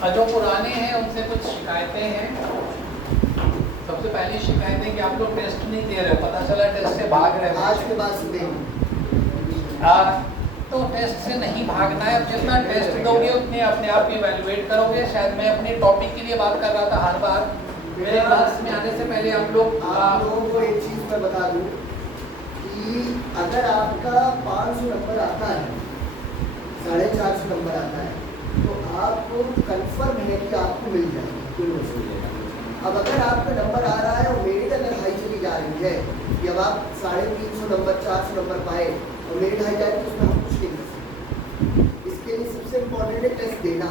और जो पुराने हैं उनसे कुछ शिकायतें हैं। सबसे पहली शिकायत है कि आप लोग टेस्ट नहीं दे रहे हो, पता चला टेस्ट से भाग रहे हो। आज के बाद से देंगे। तो टेस्ट से नहीं भागना है। अब जितना टेस्ट दोगे उतने अपने आप इवैल्यूएट करोगे। शायद मैं अपने टॉपिक के लिए बात कर रहा था हर बार। मेरे क्लास में आने से पहले आप लोगों को एक चीज़ मैं बता दूं कि अगर आपका 500 नंबर आता है, 450 नंबर आता है, तो आपको कंफर्म है कि आपको मिल जाएगा। अब अगर आपका नंबर आ रहा है और मेरिट अगर हाई चली जा रही है कि अब आप 350 नंबर 400 नंबर पाए और मेरिट हाई जाए, तो उसमें हम कुछ नहीं कर सकते। इसके लिए सबसे इम्पोर्टेंट है टेस्ट देना।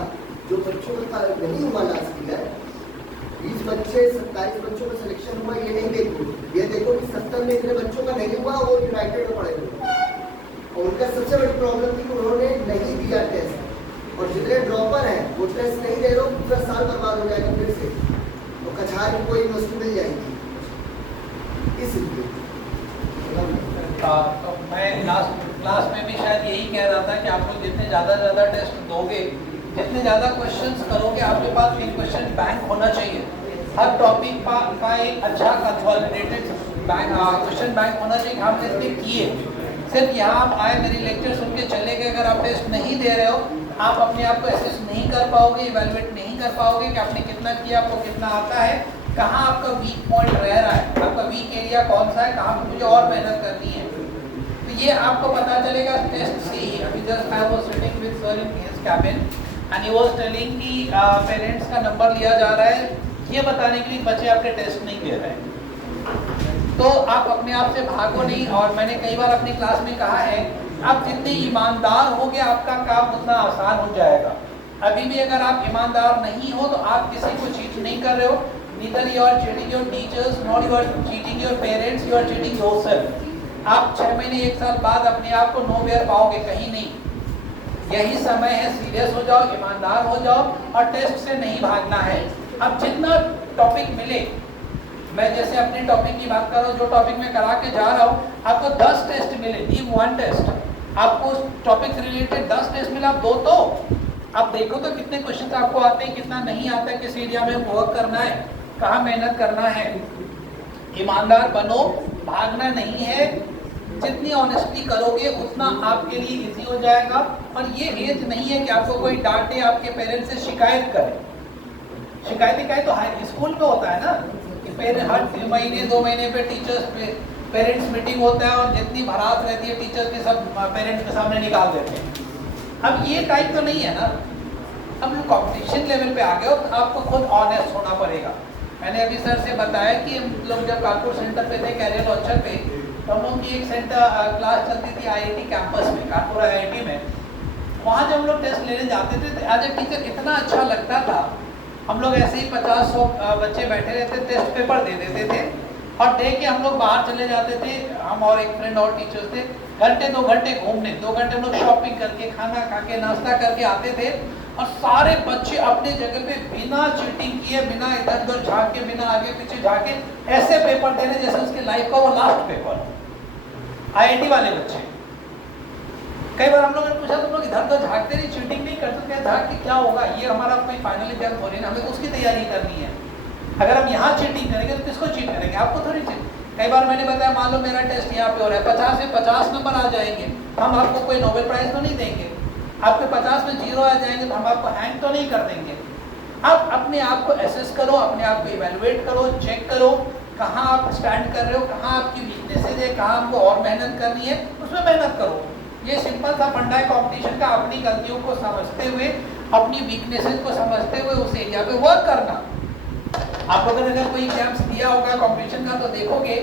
जो बच्चों का नहीं हुआ लास्ट ईयर, 20 बच्चे 27 बच्चों का सिलेक्शन हुआ, ये नहीं देखो, ये देखो कि 70 में इतने बच्चों का नहीं हुआ, वो यूनाइटेड में पड़े हुए। और उनका सबसे बड़ी प्रॉब्लम थी कि उन्होंने नहीं दिया टेस्ट, और जितने ड्रॉपर हैं वो टेस्ट नहीं दे रहे हो, पूरा साल बर्बाद हो जाएगा फिर से, और कछार की कोई वस्तु मिल जाएगी। इसलिए तो मैं लास्ट क्लास में भी शायद यही कह रहा था कि आप लोग जितने ज़्यादा टेस्ट दोगे, जितने ज़्यादा क्वेश्चंस करोगे, आपके पास एक क्वेश्चन बैंक होना चाहिए। हर टॉपिक का एक अच्छा कंसोलिडेटेड बैंक क्वेश्चन बैंक होना चाहिए। हम जितने किए, सिर्फ यहाँ आप आए मेरी लेक्चर सुन के चले गए, अगर आप टेस्ट नहीं दे रहे हो, आप अपने आप को एसेस नहीं कर पाओगे, इवैल्यूएट नहीं कर पाओगे कि आपने कितना किया, आपको कितना आता है, कहाँ आपका वीक पॉइंट रह रहा है, आपका वीक एरिया कौन सा है, कहाँ पे मुझे और मेहनत करनी है। तो ये आपको पता चलेगा टेस्ट से ही। अभी just I was sitting with sir in his cabin and he was telling कि पेरेंट्स का नंबर लिया जा रहा है ये बताने के लिए बच्चे आपके टेस्ट नहीं दे रहे हैं। तो आप अपने आप से भागो नहीं। और मैंने कई बार अपनी क्लास में कहा है, आप जितने ईमानदार होगे आपका काम उतना आसान हो जाएगा। अभी भी अगर आप ईमानदार नहीं हो तो आप किसी को चीट नहीं कर रहे हो। Neither you are cheating your teachers, not you are cheating your parents, you are cheating yourself. आप 6 महीने 1 साल बाद अपने आप को नोवेयर पाओगे, कहीं नहीं। यही समय है, सीरियस हो जाओ, ईमानदार हो जाओ और टेस्ट से नहीं भागना है। अब जितना टॉपिक मिले, मैं जैसे अपने टॉपिक की बात कर रहा हूँ, जो टॉपिक मैं करा के जा रहा हूँ, आपको 10 टेस्ट मिले, गिव 1 टेस्ट। आपको टॉपिक से रिलेटेड 10 टेस्ट मिला, आप दो तो आप देखो तो कितने क्वेश्चन आपको आते हैं, कितना नहीं आता है, किस एरिया में वर्क करना है, कहाँ मेहनत करना है। ईमानदार बनो, भागना नहीं है। जितनी ऑनेस्टली करोगे उतना आपके लिए इजी हो जाएगा। और ये एज नहीं है कि आपको कोई डांटे, आपके पेरेंट्स से शिकायत करे। शिकायतें कहे तो हाई स्कूल में होता है ना कि पेरेंट हर महीने 2 महीने पे टीचर्स पे पेरेंट्स मीटिंग होता है और जितनी भड़ास रहती है टीचर्स की सब पेरेंट्स के सामने निकाल देते हैं। अब ये टाइप तो नहीं है ना। अब लोग कॉम्पिटिशन लेवल पे आ गए हो तो आपको खुद ऑनेस्ट होना पड़ेगा। मैंने अभी सर से बताया कि हम लोग जब कानपुर सेंटर पे थे, कैरियर लॉन्चर पे, तो हम लोग की एक सेंटर क्लास चलती थी IIT कैंपस में, कानपुर IIT में। वहाँ जब हम लोग टेस्ट लेने जाते थे तो एज ए टीचर इतना अच्छा लगता था। हम लोग ऐसे ही 50-100 बच्चे बैठे रहते, टेस्ट पेपर दे देते थे और दे के हम लोग बाहर चले जाते थे। हम और एक फ्रेंड और टीचर्स थे, घंटे 2 घंटे घूमने, 2 घंटे हम लोग शॉपिंग करके, खाना खा के, नाश्ता करके आते थे। और सारे बच्चे अपने जगह पे बिना चीटिंग किए, बिना इधर उधर झाँके, बिना आगे पीछे झाँके ऐसे पेपर दे रहे जैसे उसके लाइफ का वो लास्ट पेपर। IIT वाले बच्चे, कई बार हम लोगों ने पूछा तुम लोग इधर उधर झाँकते नहीं, चीटिंग नहीं करते, क्या झाँक के क्या होगा, ये हमारा कोई फाइनल एग्जाम हो रही है, हमें तो उसकी तैयारी करनी है। अगर हम यहाँ चीटिंग करेंगे तो किसको चीट करेंगे, आपको थोड़ी चीट। कई बार मैंने बताया, मान लो मेरा टेस्ट यहाँ पे हो रहा है, 50 में 50 नंबर आ जाएंगे, हम आपको कोई नोबेल प्राइज तो नहीं देंगे। आपके 50 में 0 आ जाएंगे तो हम आपको हैंग तो नहीं कर देंगे। आप अपने आप को एसेस करो, अपने आप को इवेलुएट करो, चेक करो कहाँ आप स्टैंड कर रहे हो, कहाँ आपकी वीकनेसेस है, कहाँ आपको और मेहनत करनी है, उसमें मेहनत करो। ये सिंपल सा फंडा है कॉम्पिटिशन का। अपनी गलतियों को समझते हुए, अपनी वीकनेसेस को समझते हुए उस एरिया पे वर्क करना। आप लोगों ने अगर कोई एग्जाम्स दिया होगा कॉम्पिटिशन का तो देखोगे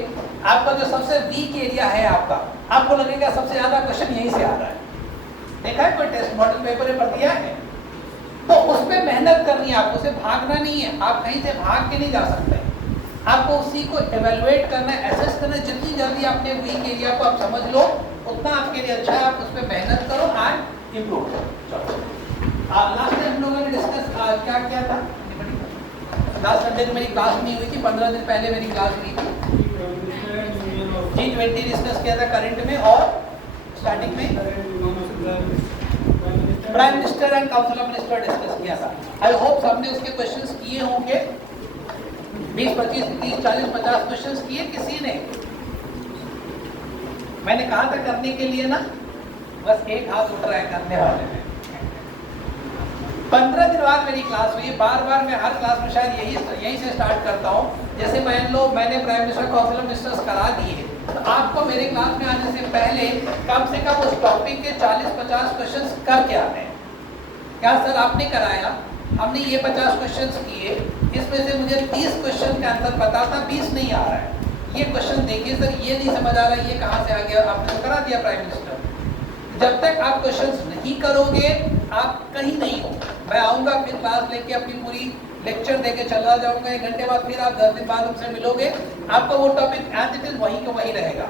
आपका जो सबसे वीक एरिया है आपका, आपको लगेगा सबसे ज़्यादा क्वेश्चन यहीं से आ रहा है। देखा है कोई टेस्ट मॉडल पेपर दिया है तो उस पर मेहनत करनी है आपको, उसे भागना नहीं है। आप कहीं से भाग के नहीं जा सकते, आपको उसी को एवेलुएट करना है, एसेस करना है। जितनी जल्दी अपने वीक एरिया को आप समझ लो उतना आपके लिए अच्छा है। आप उस पर मेहनत करो एंड इम्प्रूव करो। लास्ट टाइम हम लोगों ने डिस्कस क्या किया था, लास्ट संडे को मेरी क्लास नहीं हुई थी, 15 दिन पहले मेरी क्लास हुई थी। G20 डिस्कस किया था करंट में और स्टैटिक में। Prime minister and council of minister discuss किया था। आई होप सबने उसके क्वेश्चंस किए होंगे। 20, 25, 30, 40, 50 क्वेश्चंस किए किसी ने? मैंने कहा था करने के लिए ना, बस एक हाथ उठ रहा है करने वाले में। 15 दिन बाद मेरी क्लास हुई। बार बार मैं हर क्लास में शायद यही से स्टार्ट करता हूँ। जैसे मान लो मैंने prime minister council of ministers करा दिए, तो आपको मेरे क्लास में आने से पहले कम से कम उस टॉपिक के 40-50 क्वेश्चंस करके आने हैं। क्या सर आपने कराया? हमने ये 50 क्वेश्चंस किए, इसमें से मुझे 30 क्वेश्चन का आंसर पता था, 20 नहीं आ रहा है। ये क्वेश्चन देखिए सर, ये नहीं समझ आ रहा है, ये कहाँ से आ गया? आपने तो करा दिया प्राइम मिनिस्टर। जब तक आप क्वेश्चंस नहीं करोगे आप कहीं नहीं हो। मैं आऊँगा फिर क्लास लेके अपनी पूरी लेक्चर देके चला जाऊंगा, 1 घंटे बाद फिर आप 10 दिन बाद हमसे मिलोगे, आपका वो टॉपिक एज इट इज वहीं का वहीं रहेगा।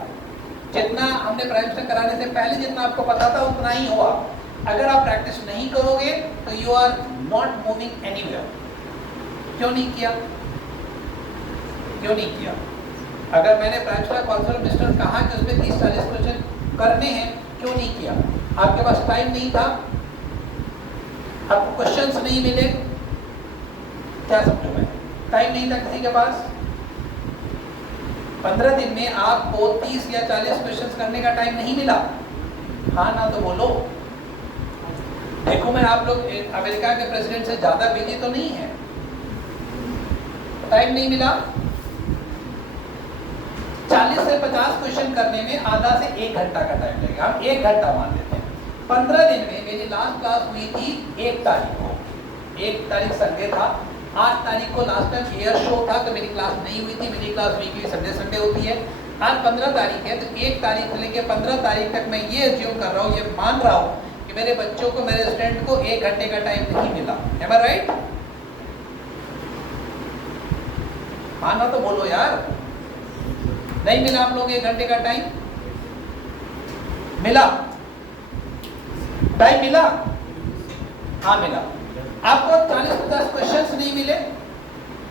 जितना हमने प्राइम मिनिस्टर कराने से पहले जितना आपको पता था उतना ही हुआ। अगर आप प्रैक्टिस नहीं करोगे तो you are not moving anywhere. क्यों नहीं किया? क्यों नहीं किया? अगर मैंने prime minister council of minister कहा कि उसमें 30-40 क्वेश्चन करने हैं, क्यों नहीं किया? आपके पास टाइम नहीं था, आपको क्वेश्चंस नहीं मिले, क्या समझो मैं? टाइम नहीं था किसी के पास। 15 दिन में आपको 30 या 40 क्वेश्चंस करने का टाइम नहीं मिला। हाँ ना तो बोलो। देखो मैं आप लोग अमेरिका के प्रेसिडेंट से ज्यादा बिजी तो नहीं है, टाइम नहीं मिला। 40 से 50 क्वेश्चन करने में आधा से 1 घंटा का टाइम लगेगा। हम 1 घंटा मान लेते हैं। 15 दिन में मेरी लास्ट क्लास हुई थी 1 तारीख को। 1 तारीख संडे था। 8 तारीख को लास्ट टाइम एयर शो था तो मेरी क्लास नहीं हुई थी। मेरी क्लास वीकली संडे होती है। आज 15 तारीख है, तो 1 तारीख से लेकर 15 तारीख तक मैं ये एज्यूम कर रहा हूँ, ये मान रहा हूँ कि मेरे बच्चों को, मेरे स्टूडेंट को 1 घंटे का टाइम नहीं मिला। एम आई राइट? माना तो बोलो यार। नहीं मिला आप लोग 1 घंटे का टाइम? मिला? टाइम मिला? हाँ मिला। आपको 40-50 क्वेश्चंस नहीं मिले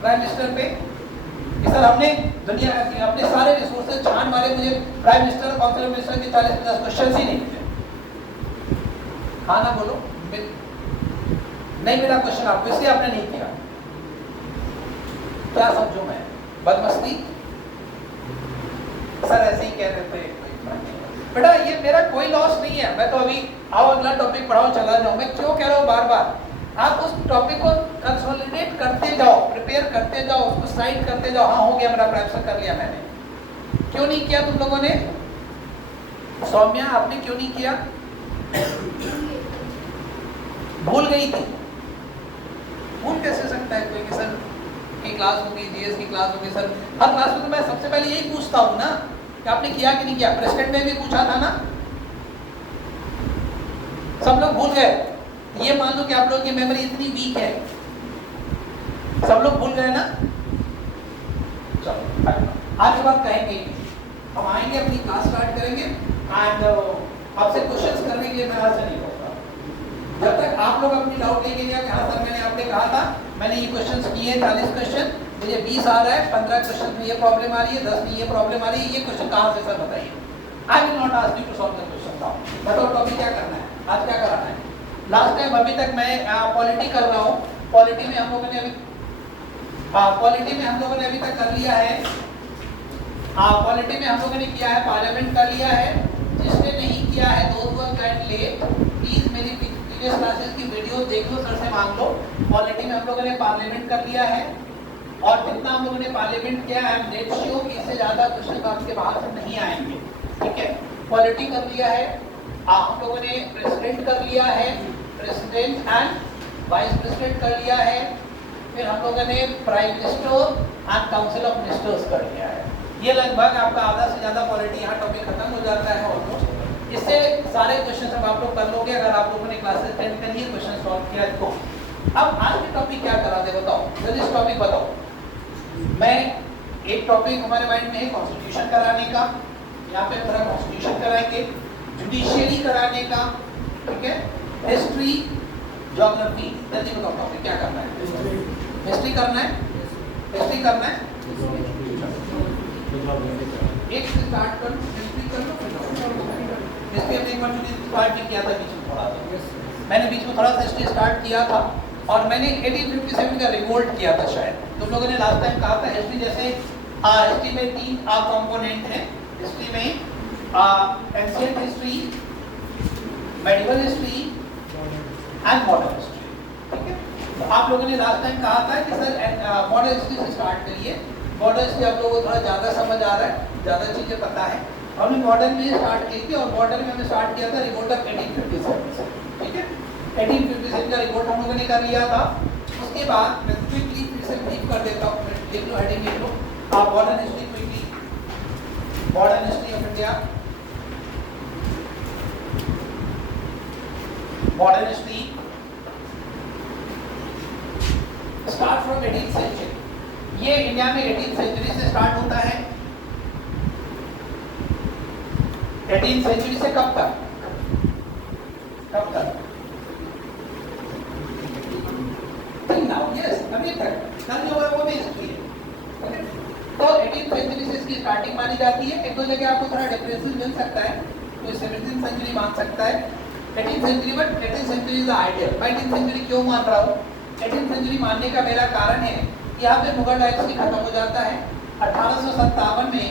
प्राइम मिनिस्टर पे कि सर हमने दुनिया के अपने सारे रिसोर्सेज छान मारे, मुझे prime minister council of minister के 40-50 क्वेश्चंस ही नहीं मिले। हाँ ना बोलो। नहीं मिला क्वेश्चन आपको, इसलिए आपने नहीं किया। क्या समझो मैं? बदमस्ती? सर ऐसे ही कह रहे थे। बेटा ये मेरा कोई लॉस नहीं है, मैं तो अभी आओ अगला टॉपिक पढ़ाओ चला जाऊं। मैं क्यों कह रहा हूँ बार बार? आप उस टॉपिक को कंसोलिडेट करते जाओ, प्रिपेयर करते जाओ, उसको साइड करते जाओ। हाँ हो गया मेरा प्रैक्टिस कर लिया मैंने। क्यों नहीं किया तुम लोगों ने? सौम्या आपने क्यों नहीं किया? भूल गई थी। भूल कैसे सकता है कोई कि सर की क्लास होगी, जीएस की क्लास होगी। सर हर क्लास में तो मैं सबसे पहले यही पूछता हूँ ना कि आपने किया कि नहीं किया। प्रेसिडेंट ने भी पूछा था ना। सब लोग भूल गए। ये मान लो कि आप लोगों की मेमोरी इतनी वीक है, सब लोग भूल गए ना। चलो आज के बाद कहेंगे, हम आएंगे अपनी क्लास स्टार्ट करेंगे एंड आपसे क्वेश्चंस करने के लिए मैं आज से नहीं कहूँगा। जब तक आप लोग अपनी डाउट लेके गया कि हाँ सर मैंने आपने कहा था, मैंने ये क्वेश्चंस किए 40 क्वेश्चन, मुझे 20 आ रहा है, 15 क्वेश्चन में ये प्रॉब्लम आ रही है, 10 में ये प्रॉब्लम आ रही है, ये क्वेश्चन कहाँ से सर बताइए। I will not ask you to solve the question now. बताओ टॉपिक क्या करना है, आज क्या कराना है। लास्ट टाइम अभी तक मैं पॉलिटी कर रहा हूँ। पॉलिटी में हम लोगों ने अभी तक कर लिया है। पॉलिटी में हम लोगों ने किया है, पार्लियामेंट कर लिया है। जिसने नहीं किया है दोस्त लेट प्लीज मेरी प्रीवियस क्लासेस की वीडियो देख लो, सर से मांग लो। पॉलिटी में हम लोगों ने पार्लियामेंट कर लिया है और जितना हम लोगों ने पार्लियामेंट किया है नेट श्योर कि इससे ज्यादा क्वेश्चन आपके बाहर से नहीं आएंगे। ठीक है, पॉलिटी कर लिया है। हम लोगों ने प्रेसिडेंट कर लिया है, प्रेसिडेंट एंड वाइस प्रेसिडेंट कर लिया है। फिर हम लोगों ने prime minister and council of ministers कर लिया है। ये लगभग आपका आधा से ज्यादा पॉलिटी यहाँ टॉपिक खत्म हो जाता है ऑलमोस्ट। इससे सारे क्वेश्चन अब आप लोग कर लोगे अगर आप लोगों ने क्लासेस अटेंड करी है, क्वेश्चन सॉल्व किया है तो। अब आज के टॉपिक क्या करा दे बताओ, जल्दी इस टॉपिक बताओ। मैं एक टॉपिक हमारे माइंड में है कॉन्स्टिट्यूशन कराने का, यहाँ पे पूरा कॉन्स्टिट्यूशन कराएंगे, जुडिशियरी कराने का, ठीक है, हिस्ट्री, ज्योग्राफी। जल्दी बताओ टॉपिक क्या करना है। हिस्ट्री करना है, हिस्ट्री करना है। एक से स्टार्ट करो, हिस्ट्री कर लो। हिस्ट्री हमने एक बार स्टार्ट भी किया था बीच में थोड़ा सा। मैंने बीच में थोड़ा सा हिस्ट्री स्टार्ट किया था और मैंने 1857 का रिवोल्ट किया था शायद। तुम लोगों ने लास्ट टाइम कहा था हिस्ट्री जैसे हिस्ट्री में 3 कंपोनेंट हैं हिस्ट्री में, ancient history, medieval history and modern history. ठीक है, तो आप लोगों ने लास्ट टाइम कहा था कि सर मॉडर्न हिस्ट्री से स्टार्ट करिए। मॉडर्न हिस्ट्री आप लोगों को थोड़ा ज़्यादा समझ आ रहा है, ज़्यादा चीज़ें पता है। हमने मॉडर्न में स्टार्ट की थी और मॉडर्न में हमने स्टार्ट किया था रिवोल्ट ऑफ 1857 से। ठीक है, 1857 का रिवोल्ट हम लोगों ने कर लिया था। उसके बाद मैं क्विकली फिर से ब्रीफ कर देता हूँ, देख लो हेडिंग लिख लो आप, modern history quickly, modern history of India, modern history start from 18th century. ये इंडिया में 18th सेंचुरी से स्टार्ट होता है। 18th सेंचुरी से कब तक, कब तक? यस, अभी तक कल जो है वो भी हिस्ट्री है। तो 18th सेंचुरी से इसकी स्टार्टिंग मानी जाती है। एक दो जगह आपको थोड़ा डिफरेंसेस मिल सकता है, कोई 17th सेंचुरी मान सकता है 18th century, but 18th century is the ideal. मैं 18th सेंचुरी क्यों मान रहा हूँ? 18th सेंचुरी मानने का मेरा कारण है यहाँ पे मुगल डायनेस्टी खत्म हो जाता है। 1857 में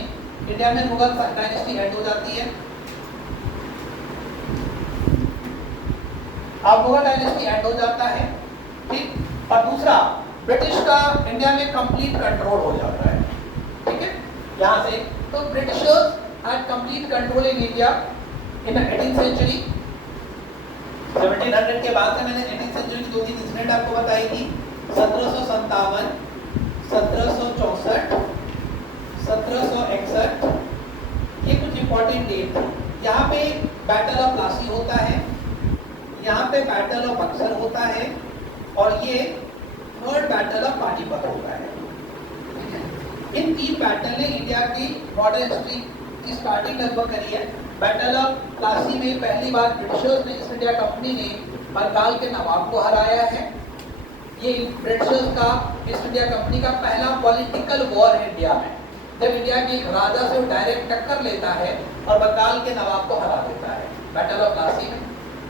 इंडिया में मुगल डायनेस्टी एंड हो जाती है। अब मुगल डायनेस्टी एंड हो जाता है, ठीक। और दूसरा, ब्रिटिश का इंडिया में कंप्लीट कंट्रोल हो जाता है। ठीक है, यहाँ से तो Britishers had complete control in India in 18th century. 1700 के बाद से मैंने 18th सेंचुरी की 2-3 इंसिडेंट आपको बताई थी। 1757, 1764, 1761, ये कुछ इंपॉर्टेंट डेट थे। यहाँ पे बैटल ऑफ प्लासी होता है, यहाँ पे बैटल ऑफ बक्सर होता है और ये थर्ड बैटल ऑफ पानीपत होता है। इन 3 बैटल ने इंडिया की मॉडर्न हिस्ट्री की स्टार्टिंग लगभग करी है। बैटल ऑफ प्लासी में पहली बार ब्रिटिशर्स ने, ईस्ट इंडिया कंपनी ने बंगाल के नवाब को हराया है। ये ब्रिटिशर्स का, ईस्ट इंडिया कंपनी का पहला पॉलिटिकल वॉर है इंडिया में, जब इंडिया के राजा से वो डायरेक्ट टक्कर लेता है और बंगाल के नवाब को हरा देता है, बैटल ऑफ प्लासी में।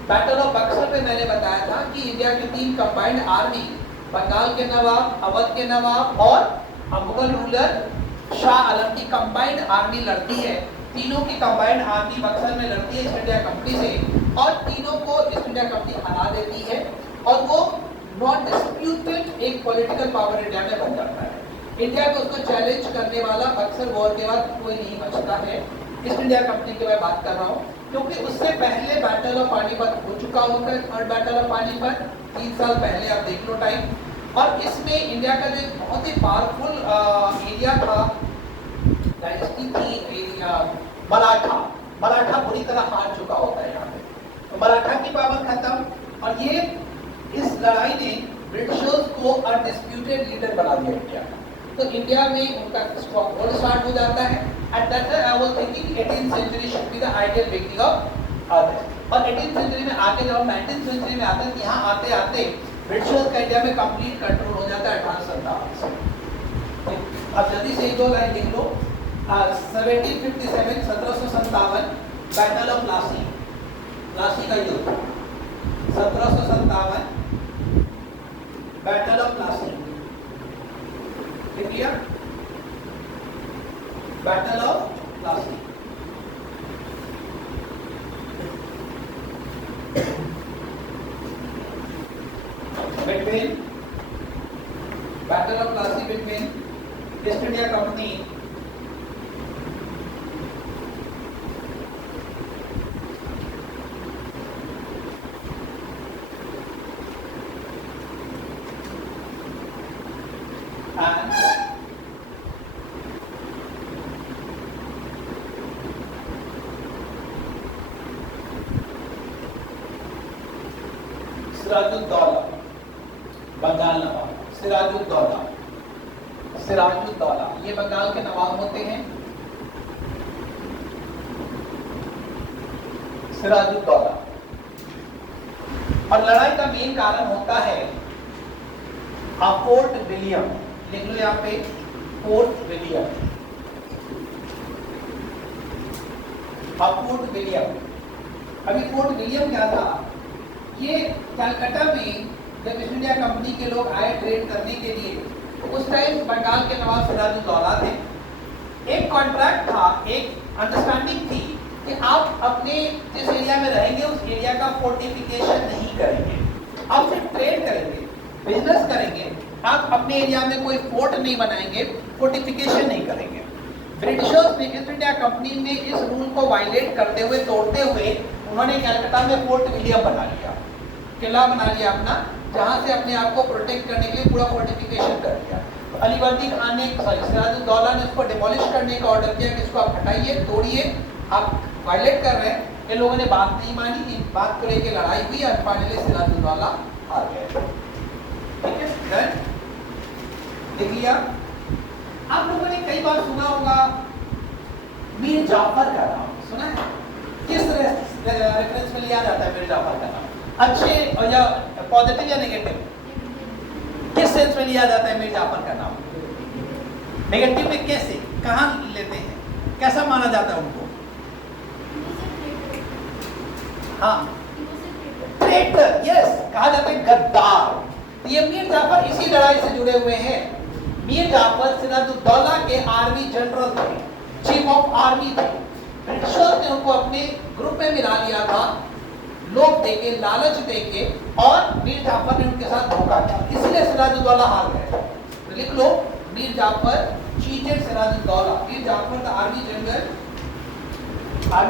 बैटल ऑफ बक्सर में मैंने बताया था कि इंडिया की 3 कंबाइंड आर्मी, बंगाल के नवाब, अवध के नवाब और मुगल रूलर शाह आलम की कंबाइंड आर्मी लड़ती है। तीनों की कंबाइंड आर्मी बक्सर में लड़ती है ईस्ट इंडिया कंपनी से और तीनों को ईस्ट इंडिया कंपनी हरा देती है और वो नॉन डिस्प्यूटेड एक पॉलिटिकल पावर इंडिया में बन जाता है। इंडिया को उसको चैलेंज करने वाला बक्सर वॉर के बाद कोई नहीं बचता है। ईस्ट इंडिया कंपनी की मैं बात कर रहा हूँ, क्योंकि उससे पहले बैटल ऑफ पानीपत हो चुका होता है, थर्ड बैटल ऑफ पानीपत 3 साल पहले, आप देख लो टाइम। और इसमें इंडिया का जो एक बहुत ही पावरफुल एरिया था, डायनेस्टी की मराठा बुरी तरह हार चुका होता है यहाँ पे, तो मराठा की पावर खत्म और ये इस लड़ाई ने ब्रिटिशर्स को अनडिस्प्यूटेड लीडर बना दिया इंडिया का। तो इंडिया में उनका स्ट्रॉन्ग होल्ड स्टार्ट हो जाता है। At that time I was thinking 18th century should be the ideal beginning of this. और 18th सेंचुरी में आके जब हम 19th सेंचुरी में आते हैं, यहाँ आते आते ब्रिटिशर्स का इंडिया में कंप्लीट कंट्रोल हो जाता है 1857 से। अब जल्दी से 2 लाइन लिख लो। 1757 1757 बैटल ऑफ प्लासी, प्लासी का युद्ध 1757 बैटल ऑफ प्लासी, लिख लिया, battle of Plassey. between battle of Plassey between East India Company and Sirajuddaula, Bengal नवाब सिराजुद्दौला, सिराजुद्दौला ये बंगाल के नवाब होते हैं। सिराजुद्दौला, और लड़ाई का मेन कारण होता है फोर्ट विलियम, लिख लो यहाँ पे फोर्ट विलियम, फोर्ट विलियम। अभी फोर्ट विलियम क्या था? ये कलकत्ता में जब ईस्ट इंडिया कंपनी के लोग आए ट्रेड करने के लिए, तो उस टाइम बंगाल के नवाब सिराजुद्दौला थे। एक कॉन्ट्रैक्ट था, एक अंडरस्टैंडिंग थी कि आप अपने जिस एरिया में रहेंगे उस एरिया का फोर्टिफिकेशन नहीं करेंगे, आप सिर्फ ट्रेड करेंगे, बिजनेस करेंगे, आप अपने एरिया में कोई फोर्ट नहीं बनाएंगे, फोर्टिफिकेशन नहीं करेंगे। ब्रिटिशर्स ने, ईस्ट इंडिया कंपनी ने इस रूल को वायलेट करते हुए, तोड़ते हुए, उन्होंने कलकत्ता में फोर्ट विलियम बना लिया, किला बना लिया अपना, जहां से अपने आप को प्रोटेक्ट करने के लिए पूरा फोर्टिफिकेशन कर दिया। तो अली वर्दी खान ने, सिराजुद्दौला ने उसको डिमोलिश करने का ऑर्डर किया कि इसको आप हटाइए, तोड़िए, आप वायलेट कर रहे हैं। इन लोगों ने बात नहीं मानी, इन बात को लेकर लड़ाई हुई और फाइनली सिराजुद्दौला हार गए। ठीक है, डन, देख लिया। आप लोगों ने कई बार सुना होगा मीर जाफर का नाम, सुना है? किस रेफरेंस में लिया जाता है मीर जाफर का नाम? अच्छे और या पॉजिटिव या नेगेटिव? किस सेंस में लिया जाता है मीर जाफर का नाम? नेगेटिव में कैसे, कहाँ लेते हैं, कैसा माना जाता है उनको? हाँ, ट्रेटर, यस, कहा जाता है गद्दार। ये मीर जाफर इसी लड़ाई से जुड़े हुए हैं। मीर जाफर सिराजुद्दौला के आर्मी जनरल थे, चीफ ऑफ आर्मी थे। ब्रिटिशर्स ने उनको अपने ग्रुप में मिला लिया था, लोग देके, लालच देके, और मीर जाफर ने उनके साथ धोखा किया, इसलिए सिराजुद्दौला हार गए। तो लिख लो, मीर जाफर चीटेड सिराजुद्दौला। मीर जाफर का आर्मी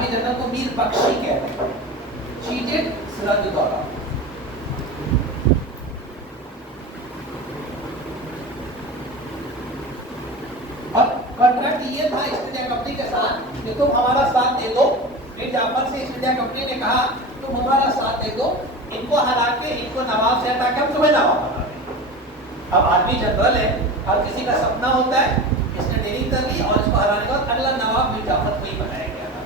जनरल को मीर बख्शी कहते हैं, चीटेड सिराजुद्दौला। और कॉन्ट्रैक्ट ये था ईस्ट इंडिया कंपनी के साथ कि तुम हमारा साथ दे दो। मीर जाफर से ईस्ट इंडिया कंपनी ने कहा तुम हमारा साथ दे दो, इनको हरा के, इनको नवाब से हटा के हम तुम्हें नवाब बना देंगे। अब आर्मी जनरल है, हर किसी का सपना होता है, इसने डीलिंग कर ली और इसको हराने के बाद अगला नवाब मीर जाफर को ही बनाया गया था।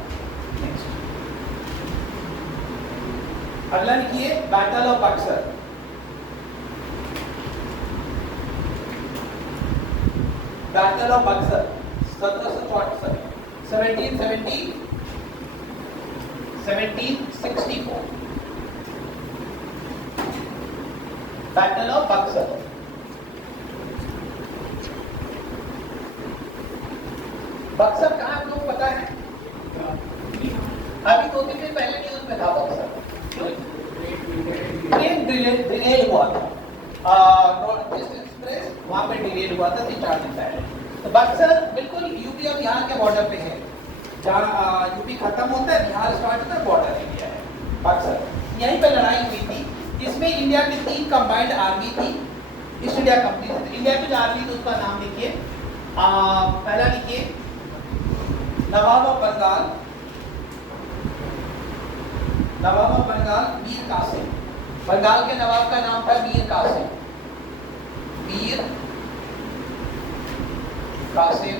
अगला लिखिए, battle of Buxar. Battle of Buxar 1764। Battle of Buxar. Buxar कहाँ आप लोग पता है? अभी 2-3 दिन पहले न्यूज में था बक्सर। ट्रेन डिलेड हुआ था, नॉर्थ ईस्ट एक्सप्रेस वहां पे डिलेड हुआ था 3-4 दिन पहले। तो बक्सर बिल्कुल यूपी और बिहार के बॉर्डर पे है, जहाँ यूपी खत्म होता है, बिहार स्टार्ट होता है, बॉर्डर एरिया है बक्सर। यहीं पे लड़ाई हुई थी। इसमें इंडिया की 3 कंबाइंड आर्मी थी ईस्ट इंडिया कंपनी से। इंडिया की जो आर्मी थी उसका नाम लिखिए। पहला लिखिए, नवाब ऑफ बंगाल, नवाब ऑफ बंगाल मीर कासिम। बंगाल के नवाब का नाम था मीर कासिम, मीर कासिम।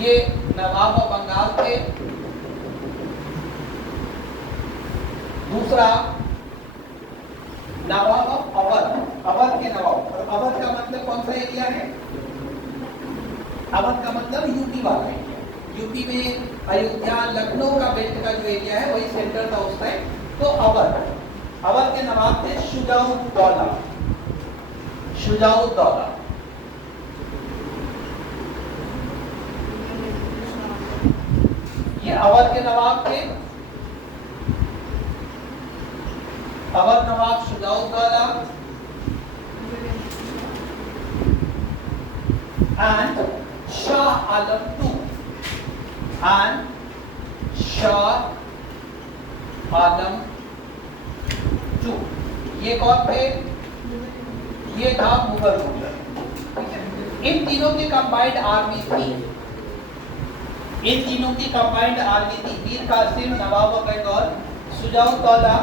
ये नवाब ऑफ बंगाल थे। दूसरा नवाब ऑफ अवध, अवध के नवाब। अवध का मतलब कौन सा एरिया है? अवध का मतलब यूपी वाला एरिया। यूपी में अयोध्या, लखनऊ का बेल्ट का जो एरिया है वही सेंटर था उस टाइम। तो अवध, अवध के नवाब थे शुजाउद्दौला, शुजाउद्दौला। ये अवध के नवाब थे, अवध नवाब Shujauddaula. and Shah Alam II and Shah Alam II। ये कौन थे? ये था मुगल रूलर। इन तीनों की कंबाइंड आर्मी थी, इन तीनों की कंबाइंड आर्मी थी। Mir Qasim nawab of Bengal, Shujauddaula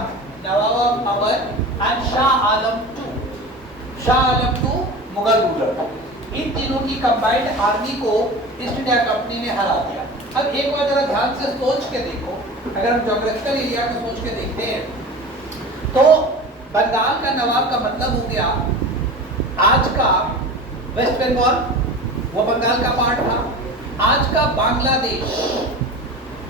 nawab of Awadh and Shah Alam II। Shah Alam II Mughal ruler. इन तीनों की कंबाइंड आर्मी को ईस्ट इंडिया कंपनी ने हरा दिया। अब एक बार जरा ध्यान से सोच के देखो, अगर हम ज्योग्राफिकल एरिया को सोच के देखते हैं तो बंगाल का नवाब का मतलब हो गया आज का वेस्ट बंगाल, वो बंगाल का पार्ट था। आज का बांग्लादेश,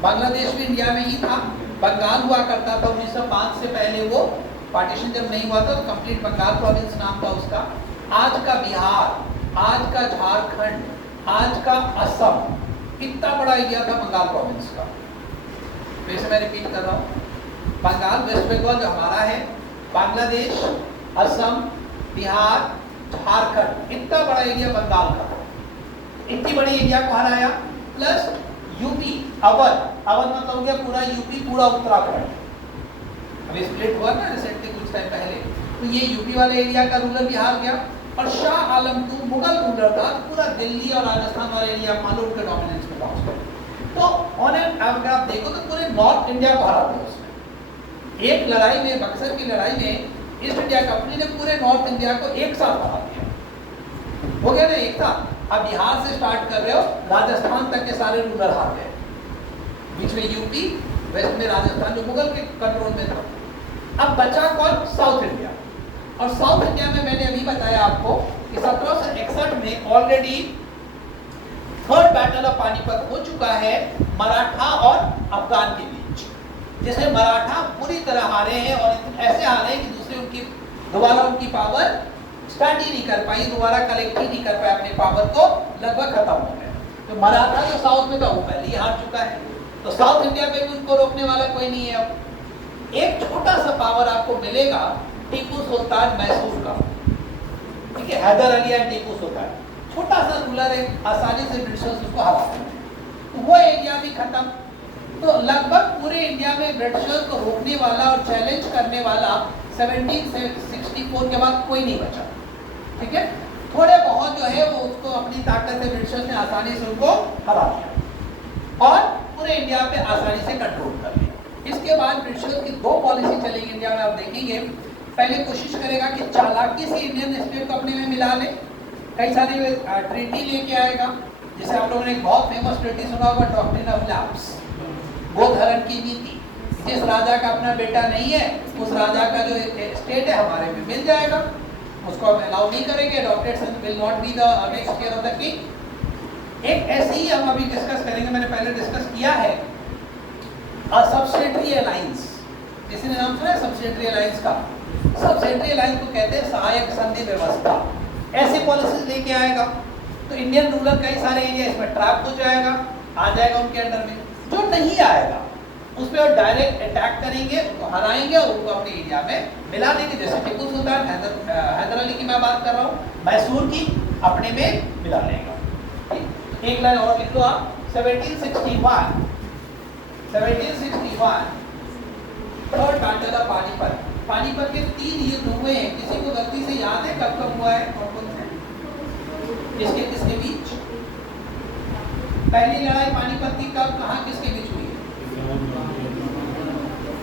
बांग्लादेश भी इंडिया में ही था। बंगाल हुआ करता था 1905 से पहले, वो पार्टीशन जब नहीं हुआ था तो कंप्लीट बंगाल प्रोविंस नाम था उसका। आज का बिहार, आज का झारखंड, आज का असम, कितना बड़ा एरिया था बंगाल प्रोविंस का। फिर से मैं रिपीट कर रहा हूँ, बंगाल वेस्ट बंगाल जो हमारा है, बांग्लादेश, असम, बिहार, झारखंड, इतना बड़ा एरिया बंगाल का, इतनी बड़ी एरिया को हराया। प्लस यूपी, अवध, अवध मतलब हो गया पूरा यूपी, पूरा उत्तराखंड। अभी स्प्लिट हुआ ना रिसेंटली कुछ टाइम पहले, तो ये यूपी वाले एरिया का रूलर भी हार गया। और शाह आलम II मुगल रूलर था, तो पूरा दिल्ली और राजस्थान वाला एरिया मान लो उनके डोमिनेंस में पहुंच गए। तो ऑन एंड अगर आप देखो तो पूरे नॉर्थ इंडिया को हरा दिया उसने। एक लड़ाई में, बक्सर की लड़ाई में ईस्ट इंडिया कंपनी ने पूरे नॉर्थ इंडिया को एक साथ हरा दिया। हो गया ना एक साथ। अब बिहार से स्टार्ट कर रहे हो, राजस्थान तक के सारे रूलर हार गए, बीच में यूपी, वेस्ट में राजस्थान जो मुगल के कंट्रोल में था। अब बचा कौन? South India. और साउथ इंडिया में मैंने अभी बताया आपको कि 1761 में already third battle of Panipat हो चुका है मराठा और अफगान के बीच, जिसमें मराठा पूरी तरह हारे हैं और ऐसे हारे कि दूसरे उनकी दोबारा उनकी पावर स्टैंड ही नहीं कर पाई, दोबारा कलेक्ट ही नहीं कर पाए अपनी पावर को, लगभग खत्म हो गए। तो मराठा जो साउथ में था वो पहले ही हार चुका है, तो साउथ इंडिया में भी उनको रोकने वाला कोई नहीं है। अब एक छोटा सा पावर आपको मिलेगा टीपू सुल्तान मैसूर का, ठीक है, हैदर अली एंड टीपू सुल्तान, छोटा सा रूलर है, आसानी से ब्रिटिशर्स उसको हरा सकते हैं, तो वो एरिया भी खत्म। तो लगभग पूरे इंडिया में ब्रिटिशर्स को रोकने वाला और चैलेंज करने वाला 1764 के बाद कोई नहीं बचा, ठीक है। थोड़े बहुत जो है वो उसको अपनी ताकत से ब्रिटिशर्स ने आसानी से उनको हरा दिया और पूरे इंडिया पे आसानी से कंट्रोल कर लिया। इसके बाद ब्रिटिशर्स की दो पॉलिसी चलेगी इंडिया में, आप देखेंगे। पहले कोशिश करेगा कि चालाकी से इंडियन स्टेट को अपने में मिला ले, कई सारे ट्रीटी लेके आएगा, जैसे आप लोगों ने एक बहुत फेमस ट्रीटी सुना होगा, डॉक्ट्रिन ऑफ लैप्स, गोधरण की नीति। जिस राजा का अपना बेटा नहीं है उस राजा का जो स्टेट है हमारे में मिल जाएगा, उसको हम अलाउ नहीं करेंगे, doctorate will not be the next care of the king. एक ऐसी ही हम अभी डिस्कस करेंगे, मैंने पहले डिस्कस किया है, सब्सिडियरी अलायंस। किसी ने नाम सुना है सब्सिडियरी अलायंस का? सब्सिडियरी अलायंस को कहते हैं सहायक संधि व्यवस्था। ऐसी पॉलिसीज लेके आएगा तो इंडियन रूलर कई सारे एरिया इसमें ट्रैप हो जाएगा, आ जाएगा उनके अंडर में। जो नहीं आएगा उसमें वो डायरेक्ट अटैक करेंगे, उनको हराएंगे और उनको अपने एरिया में मिला देंगे। जैसे टीपू सुल्तान, हैदर अली की मैं बात कर रहा हूँ, मैसूर की अपने में मिला लेगा। एक लाइन और लिख लो आप, 1761 third battle of Panipat. Panipat के 3 युद्ध हुए हैं, किसी को गलती से याद है कब कब हुआ है, कौन कौन से, किसके किसके बीच? पहली लड़ाई पानीपत की कब, कहाँ, किसके बीच हुई है?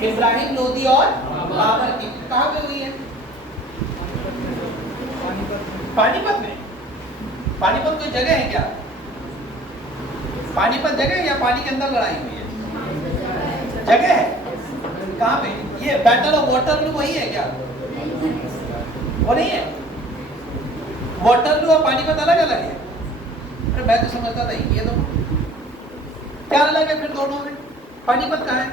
इब्राहिम लोदी और बाबर की। कहाँ पे हुई है? पानीपत में। पानीपत कोई जगह है क्या? पानीपत जगह है या पानी के अंदर लड़ाई हुई है? जगह है। कहाँ पे? ये बैटल ऑफ वाटरलू वही है क्या? वो नहीं है? वाटरलू और पानीपत अलग अलग है? अरे मैं तो समझता था ये दोनों। क्या अलग है फिर दोनों में? पानीपत कहाँ है?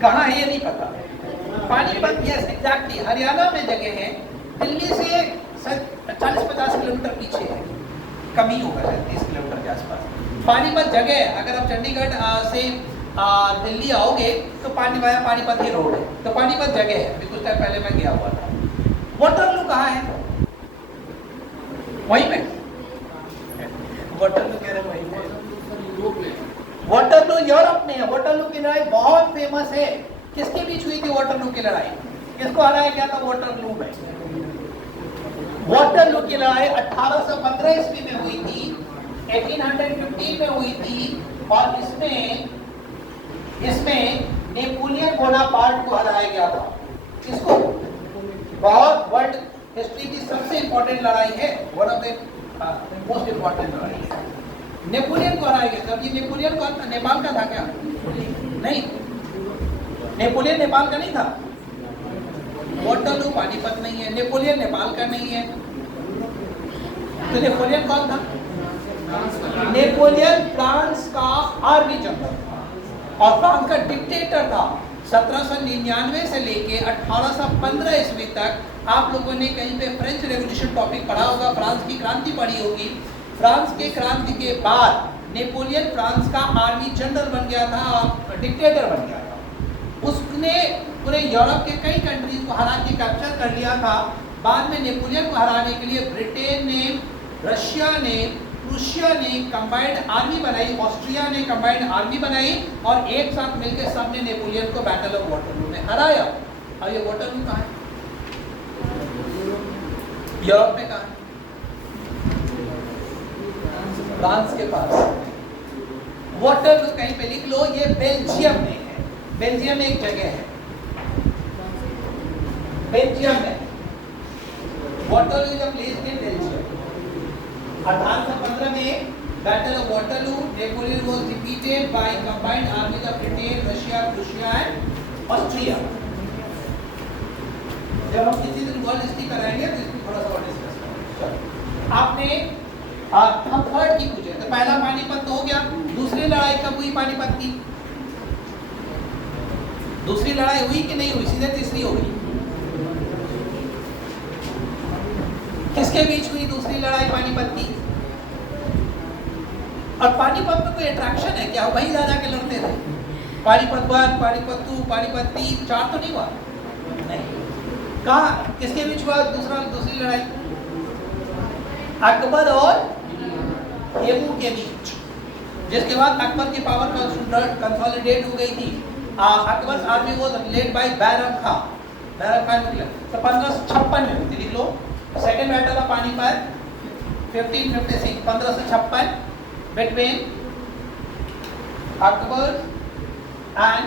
कहाँ है ये नहीं पता। पानीपत यस एग्जैक्टली हरियाणा में जगह है, दिल्ली से 40-50 किलोमीटर पीछे है, कमी होगा शायद 30 किलोमीटर के आसपास। पानीपत जगह है, अगर आप चंडीगढ़ से दिल्ली आओगे तो पानीपत ही रोड है, तो पानीपत जगह है। अभी कुछ टाइम पहले मैं गया हुआ था। वाटरलू कहाँ है? वहीं पे वाटरलू कह रहे वहीं पे। वाटरलू यूरोप में है। वाटरलू की लड़ाई बहुत फेमस है। किसके बीच हुई थी वाटरलू की लड़ाई? किसको हराया गया था वाटरलू में? वाटरलू की लड़ाई 1815 ईस्वी में हुई थी, 1815 में हुई थी और इसमें नेपोलियन बोनापार्ट को हराया गया था। किसको? बहुत वर्ल्ड हिस्ट्री की सबसे इंपॉर्टेंट लड़ाई है, one of the most important लड़ाई है। नेपोलियन को हराया गया था। ये नेपोलियन को नेपाल का था क्या? नहीं, नेपोलियन नेपाल का नहीं था। वाटरलू पानीपत नहीं है, नेपोलियन नेपाल का नहीं है, तो नेपोलियन कौन था? नेपोलियन फ्रांस का आर्मी जनरल था। और फ्रांस का डिक्टेटर था 1799 से लेके 1815 ईस्वी तक। आप लोगों ने कहीं पे फ्रेंच रेवोल्यूशन टॉपिक पढ़ा होगा, फ्रांस की क्रांति पढ़ी होगी। फ्रांस के क्रांति के बाद नेपोलियन फ्रांस का आर्मी जनरल बन गया था, डिक्टेटर बन गया था। उसने पूरे यूरोप के कई कंट्रीज को हरा के कैप्चर कर लिया था। बाद में नेपोलियन को हराने के लिए ब्रिटेन ने, रशिया ने, प्रूशिया ने कंबाइंड आर्मी बनाई, ऑस्ट्रिया ने कंबाइंड आर्मी बनाई और एक साथ मिलकर सबने नेपोलियन को बैटल ऑफ वाटरलू में हराया। और ये वाटरलू कहाँ है? यूरोप में कहाँ है? फ्रांस के पास। वाटरलू कहीं पे लिख लो, ये बेल्जियम में है। बेल्जियम में एक जगह है, बेल्जियम में। Waterloo is a place in Belgium. 1815 में battle of Waterloo, Napoleon was defeated by combined armies of Britain, Russia, Prussia and Austria. जब हम किसी दिन वर्ल्ड हिस्ट्री कराएंगे तो इसको थोड़ा सा और डिस्कस करेंगे। आपने हम थर्ड की पूछे तो पहला पानीपत तो हो गया। दूसरी लड़ाई कब हुई पानीपत की? दूसरी लड़ाई हुई कि नहीं हुई? सीधे तीसरी हो गई। किसके बीच हुई दूसरी लड़ाई पानीपत की? और पानीपत में कोई अट्रैक्शन है क्या? वही जा जाके लड़ते थे। पानीपत 1, पानीपत 2, पानीपत 3, 4 तो नहीं हुआ? नहीं। कहाँ किसके बीच हुआ दूसरी लड़ाई? अकबर और हेमू के बीच, जिसके बाद अकबर की पावर कंसोलिडेट हो गई थी। Akbar army was led by Bairam Khan. Bairam Khan निकला तो 1556 में हुई थी। लिख लो, second battle of Panipat 1556, 1556 between Akbar and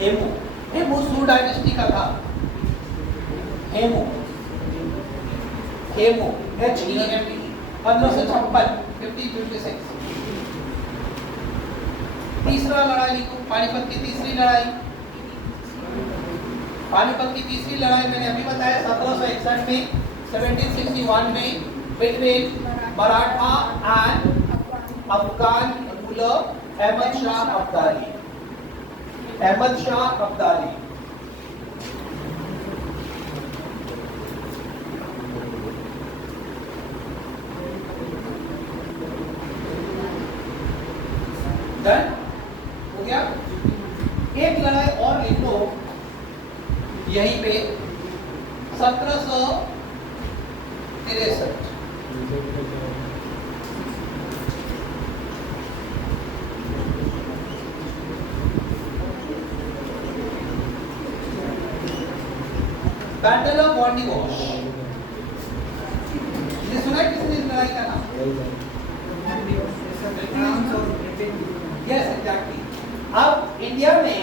Hemu. Hemu Sur dynasty का था। हेमू, हेमू HEMU 1556, 1556। तीसरा लड़ाई लिखो, पानीपत की तीसरी लड़ाई। पानीपत की तीसरी लड़ाई मैंने अभी बताया 1761 में, 1761 में between Maratha and Afghan ruler Ahmad Shah Abdali. Ahmad Shah Abdali. Done हो गया। एक लड़ाई और लिख लो यहीं पे 1763। Battle of Wandiwash. ये सुना है किसने इस लड़ाई का नाम? Yes exactly. अब इंडिया में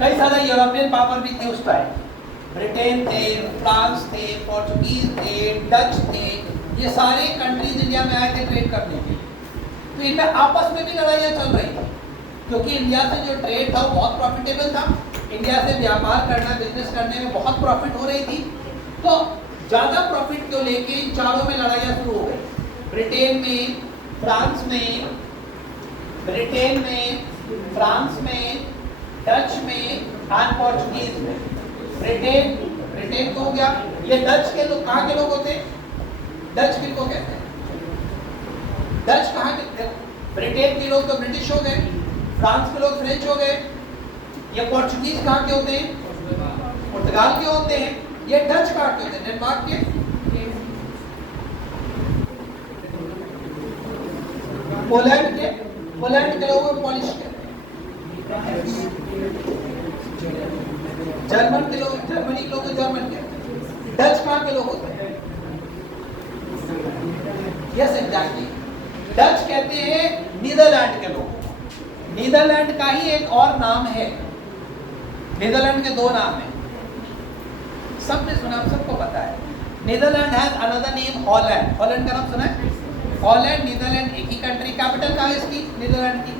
कई सारे यूरोपियन पावर भी थे उस टाइम। ब्रिटेन थे, फ्रांस थे, पोर्चुगीज थे, डच थे। ये सारे कंट्रीज इंडिया में आए थे ट्रेड करने के लिए। तो इनमें आपस में भी लड़ाइयाँ चल रही थी, क्योंकि इंडिया से जो ट्रेड था वो बहुत प्रॉफिटेबल था। इंडिया से व्यापार करना, बिजनेस करने में बहुत प्रॉफिट हो रही थी। तो ज़्यादा प्रॉफिट को लेके इन चारों में लड़ाइयाँ शुरू हो गई। ब्रिटेन में, फ्रांस में, ब्रिटेन में, फ्रांस में, डच में और पोर्चुगीज में। ब्रिटेन को हो गया। ये डच के लोग कहाँ के लोग होते हैं? डच किनको कहते हैं? डच कहाँ के? ब्रिटेन के लोग तो ब्रिटिश हो गए, फ्रांस के लोग फ्रेंच हो गए। ये पोर्चुगीज कहाँ के होते हैं? पुर्तगाल के होते हैं। ये डच कहाँ के होते हैं? डेनमार्क के। पोलैंड के लोगों को पॉलिश कहते हैं। जर्मनी के लोग को जर्मन कहते हैं। डच कहाँ के लोग होते हैं? Yes exactly. डच कहते हैं नीदरलैंड के लोग। नीदरलैंड का ही एक और नाम है। नीदरलैंड के दो नाम हैं, सबने सुना, सबको पता है। Netherland has another name Holland. Holland का नाम सुना है? हॉलैंड, नीदरलैंड एक ही कंट्री। कैपिटल कहाँ है इसकी? नीदरलैंड की।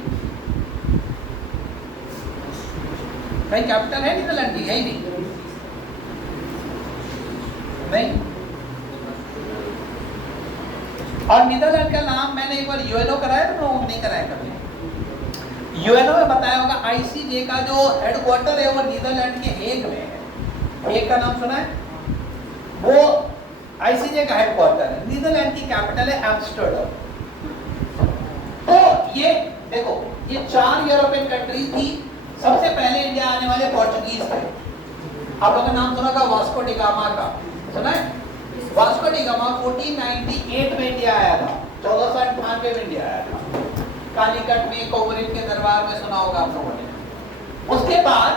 भाई कैपिटल है नीदरलैंड की? है ही नहीं। और नीदरलैंड का नाम मैंने एक बार यूएनओ कराया था, नहीं कराया कभी। यूएनओ में बताया होगा आईसीजे का जो हेडक्वार्टर है वो नीदरलैंड के हेग में है। हेग का नाम सुना है? वो आईसीजे का हेडक्वार्टर है। नीदरलैंड की कैपिटल है एम्स्टर्डम। तो ये देखो, ये 4 यूरोपियन कंट्री थी। सबसे पहले इंडिया आने वाले पोर्चुगीज थे। आप लोगों ने नाम सुना होगा वास्को डी गामा का, सुना है? वास्को डी गामा 1498 में इंडिया आया था, 1498 में इंडिया आया था। कालीकट में, कोवरिन के दरबार में सुना होगा आप लोगों ने। उसके बाद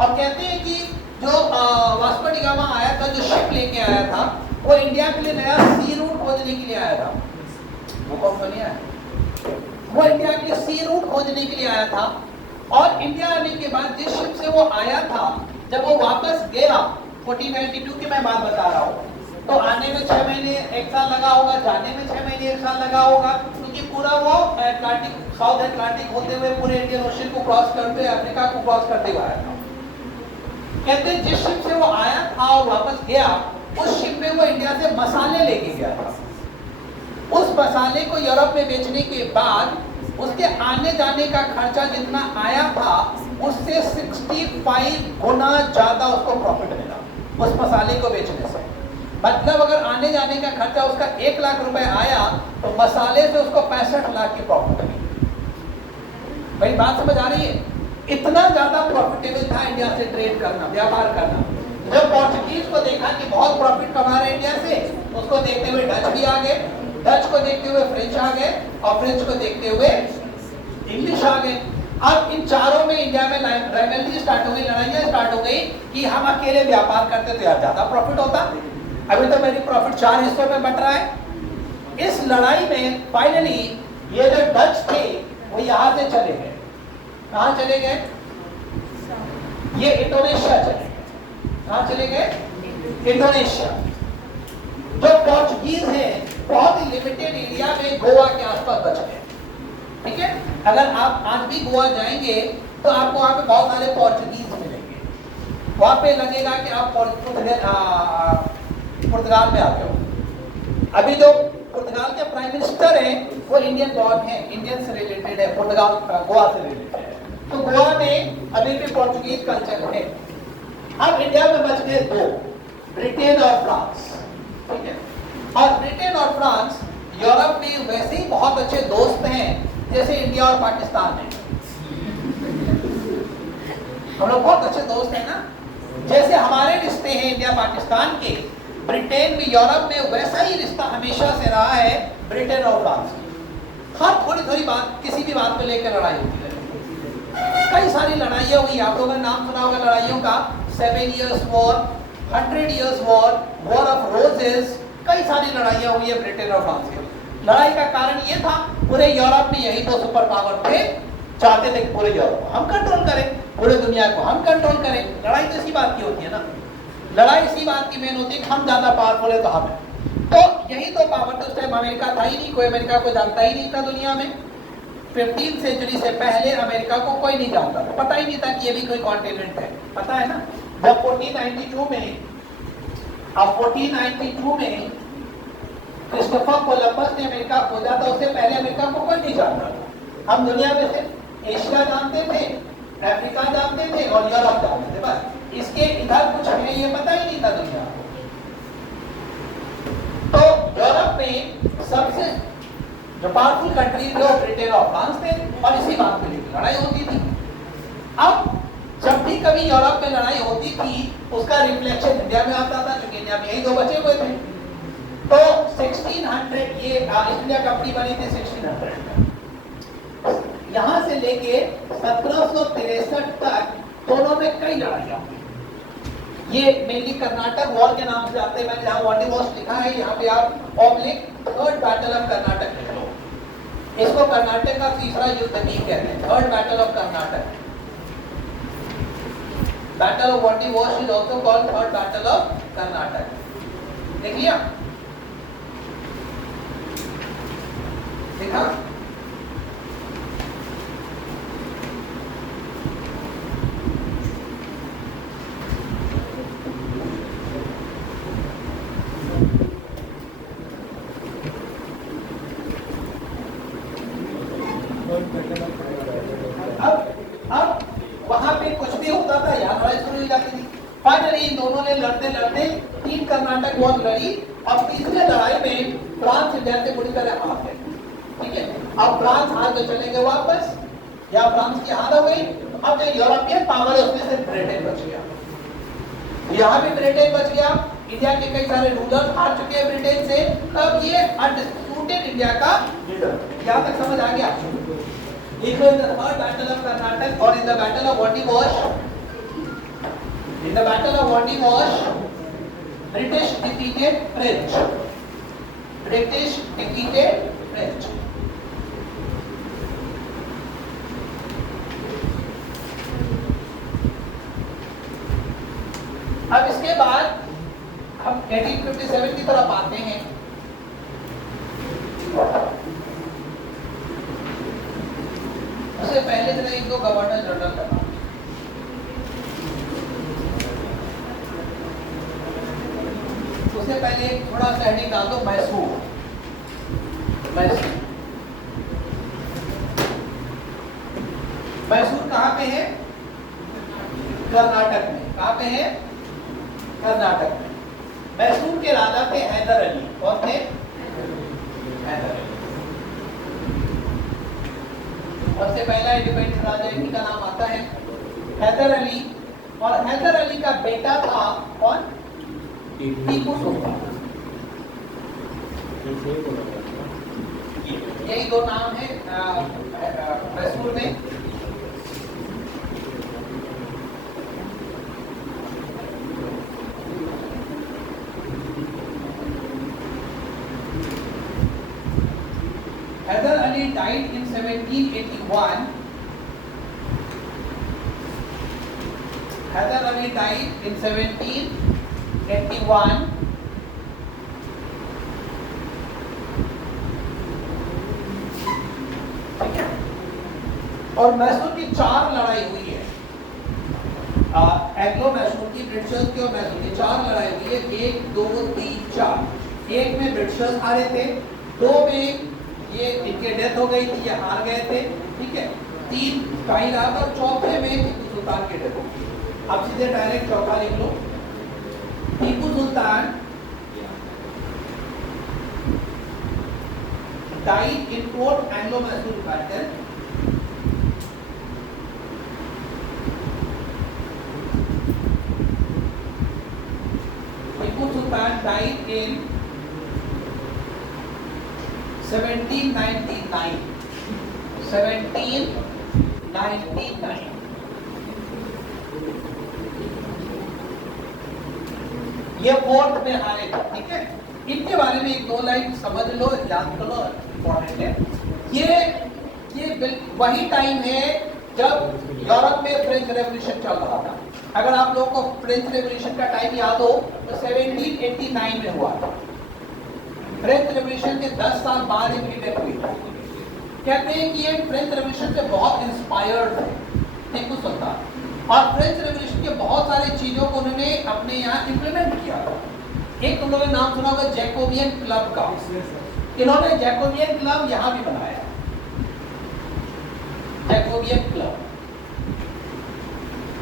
अब कहते हैं कि जो वास्को डी गामा आया था, जो शिप लेके आया था, वो इंडिया के लिए नया सी रूट खोजने के लिए आया था। वो कौन सा आया? वो इंडिया के लिए सी रूट खोजने के लिए आया था। और इंडिया आने के बाद जिस शिप से वो आया था, जब वो वापस गया 1492 की मैं बात बता रहा हूँ, तो आने में 6 महीने 1 साल लगा होगा, जाने में 6 महीने 1 साल लगा होगा, क्योंकि पूरा वो अटलांटिक, साउथ अटलांटिक होते हुए पूरे इंडियन ओशन को क्रॉस करते, अफ्रीका को क्रॉस करते हुए आया था। कहते हैं जिस शिप से वो आया था और वापस गया, उस शिप में वो इंडिया से मसाले लेके गया था। उस मसाले को यूरोप में बेचने के बाद उसके आने जाने का खर्चा जितना आया था, उससे 65 गुना ज्यादा उसको प्रॉफिट मिला उस मसाले को बेचने से। मतलब अगर आने जाने का खर्चा उसका 1 लाख रुपए आया, तो मसाले से उसको 65 लाख की प्रॉफिट मिली। भाई बात समझ आ रही है? इतना ज्यादा प्रॉफिटेबल था इंडिया से ट्रेड करना, व्यापार करना। जब पोर्चुगीज को देखा कि बहुत प्रॉफिट कमा रहे इंडिया से, उसको देखते हुए डच भी आ गए, डच को देखते हुए फ्रेंच आ गए, और फ्रेंच को देखते हुए इंग्लिश आ गए। अब इन चारों में इंडिया में राइवलरी स्टार्ट हो गई, लड़ाइयां स्टार्ट हो गई कि हम अकेले व्यापार करते तो यार ज्यादा प्रॉफिट होता, अभी तो मेरी प्रॉफिट 4 हिस्सों में बट रहा है। इस लड़ाई में फाइनली ये जो डच थे वो यहां से चले गए। कहां चले गए? ये इंडोनेशिया चले गए। कहां चले गए? इंडोनेशिया। जो पोर्चुगीज हैं बहुत ही लिमिटेड एरिया में गोवा के आसपास बच गए। ठीक है, अगर आप आज भी गोवा जाएंगे तो आपको वहां पे बहुत सारे पोर्चुगीज मिलेंगे। वहां पे लगेगा कि आप पुर्तगाल में आ गए हो। अभी जो पुर्तगाल के प्राइम मिनिस्टर हैं वो इंडियन बॉर्न है, इंडियन से रिलेटेड है, पुर्तगाल गोवा से रिलेटेड है। तो गोवा में अभी भी पोर्चुगीज कल्चर है। अब इंडिया में बच गए 2, ब्रिटेन और फ्रांस। ठीक है, और ब्रिटेन और फ्रांस यूरोप में वैसे ही बहुत अच्छे दोस्त हैं जैसे इंडिया और पाकिस्तान है। हम लोग बहुत अच्छे दोस्त हैं ना, जैसे हमारे रिश्ते हैं इंडिया पाकिस्तान के, ब्रिटेन भी यूरोप में वैसा ही रिश्ता हमेशा से रहा है ब्रिटेन और फ्रांस की। हर थोड़ी थोड़ी बात, किसी भी बात को लेकर लड़ाई होती है। कई सारी लड़ाइयाँ हुई, आप लोगों ने नाम सुना होगा लड़ाइयों का, 7 Years war, 100 Years war, war of roses, कई सारी लड़ाइयाँ हुई है ब्रिटेन और फ्रांस की। लड़ाई का कारण ये था, पूरे यूरोप में यही 2 सुपर पावर थे, चाहते थे कि पूरे यूरोप को हम कंट्रोल करें, पूरे दुनिया को हम कंट्रोल करें। लड़ाई तो इसी बात की होती है ना, लड़ाई इसी बात की मेन होती है कि हम ज्यादा पावरफुल है तो हम है। तो यही 2 पावर थे। उस टाइम अमेरिका था ही नहीं, कोई अमेरिका को जानता ही नहीं था दुनिया में। 15th सेंचुरी से पहले अमेरिका को कोई नहीं जानता था, पता ही नहीं था कि ये भी कोई कॉन्टिनेंट है। पता है ना, जब 1492 में क्रिस्टोफर कोलंबस ने अमेरिका खोजा था, उससे पहले अमेरिका को कोई नहीं जानता था। हम दुनिया में से एशिया जानते थे, अफ्रीका जानते थे और यूरोप जानते थे, बस। इसके इधर कुछ है ये पता ही नहीं था दुनिया को। तो यूरोप में सबसे जो पावरफुल कंट्री थे वो ब्रिटेन और फ्रांस थे, और इसी बात को लेकर लड़ाई होती थी। अब जब भी कभी यूरोप में लड़ाई होती थी, उसका रिफ्लेक्शन इंडिया में आता था, क्योंकि इंडिया में यही 2 बचे हुए थे। तो 1600 ये इंडिया कंपनी बनी थी 1600 में। यहाँ से लेके 1763 तक दोनों में कई लड़ाइयाँ हुई। ये मेनली कर्नाटक वॉर के नाम से आते हैं। मैंने यहाँ वॉन्डी वॉर्स लिखा है, यहाँ पे आप oblique third battle of Karnataka लिख लो। इसको कर्नाटक का तीसरा युद्ध भी कहते हैं, third battle of Karnataka. Battle of Wandiwash is also called third battle of Karnataka. देख लिया? देखा? अब फाइनली इन दोनों ने लड़ते लड़ते 3 कर्नाटक वॉर लड़ी। अब तीसरे लड़ाई में फ्रांस इंडिया से बुरी तरह हार गए। ठीक है, अब फ्रांस हार के चलेंगे वापस, या फ्रांस की हार हो गई। अब जो यूरोपियन पावर है उसमें से ब्रिटेन बच गया, यहाँ भी ब्रिटेन बच गया। इंडिया के कई सारे रूलर्स हार चुके हैं ब्रिटेन से। तब ये अनडिस्प्यूटेड इंडिया का लीडर, यहाँ तक समझ आ गया। It was the third battle of Karnataka, or in the battle of Vandi Wash. In the battle of Vandi Wash, British defeated French. British defeated French. अब इसके बाद हम 1857 की तरफ आते हैं। उससे पहले जरा एक दो गवर्नर जनरल का, उससे पहले थोड़ा सा हेडिंग डाल दो मैसूर। मैसूर कहाँ पे है? कर्नाटक में। कहाँ पे है? कर्नाटक में। मैसूर के राजा थे हैदर अली। कौन थे? हैदर अली। सबसे पहला इंडिपेंडेंट राजा इन्हीं का नाम आता है, हैदर अली। और हैदर अली का बेटा था कौन? टीपू सुल्तान। यही दो नाम है मैसूर में। Hyder Ali died in 1781. Hyder Ali died in 1781. ठीक है, और मैसूर की 4 लड़ाई हुई है। एंग्लो मैसूर की, ब्रिटिशर्स की और मैसूर की 4 लड़ाई हुई है। 1, 2, 3, 4। 1 में ब्रिटिशर्स हारे थे, 2 में ये इनके डेथ हो गई थी, ये हार गए थे। ठीक है, 3 टाई रहा था, 4थे में टीपू सुल्तान की डेथ हो गई। अब सीधे डायरेक्ट चौथा लिख लो। Tipu Sultan died in 4th Anglo-Mysore battle. Tipu Sultan died in 1799. 1799. ये 4th में हारे थे। ठीक है, इनके बारे में 1-2 लाइन समझ लो, याद कर लो, इम्पोर्टेंट है। ये वही टाइम है जब यूरोप में फ्रेंच रेवोल्यूशन चल रहा था। अगर आप लोगों को फ्रेंच रेवोल्यूशन का टाइम याद हो तो 1789 में हुआ था। फ्रेंच रेवोल्यूशन के 10 साल बाद इनकी डेथ हुई। कहते हैं कि ये फ्रेंच रेवोल्यूशन से बहुत इंस्पायर्ड थे टीपू सुल्तान, और फ्रेंच रेवोल्यूशन के बहुत सारी चीजों को उन्होंने अपने यहाँ इंप्लीमेंट किया था। एक तुम लोगों ने नाम सुना होगा जैकोबियन क्लब का। इन्होंने जैकोबियन क्लब यहाँ भी बनाया, जैकोबियन क्लब।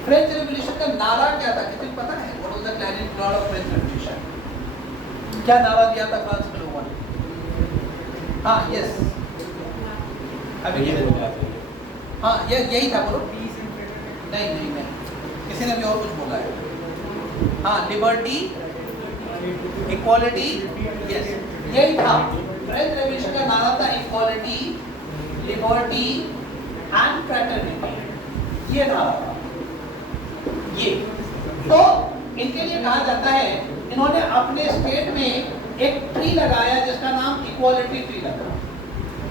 फ्रेंच रेवोल्यूशन का नारा क्या था, किसी को पता है? What was the Clarion call of French revolution? क्या नारा दिया था फ्रांस के लोगों ने? हाँ, यस, अभी हाँ, यही था। बोलो। नहीं, किसी ने भी और कुछ बोला है। हाँ, लिबर्टी, इक्वालिटी, यस, यही था। फ्रेंच रेवोल्यूशन का नारा था इक्वालिटी, लिबर्टी एंड फ्रेटर्निटी। ये नारा था। ये तो इनके लिए कहा जाता है, इन्होंने अपने स्टेट में एक ट्री लगाया जिसका नाम इक्वालिटी ट्री रखा,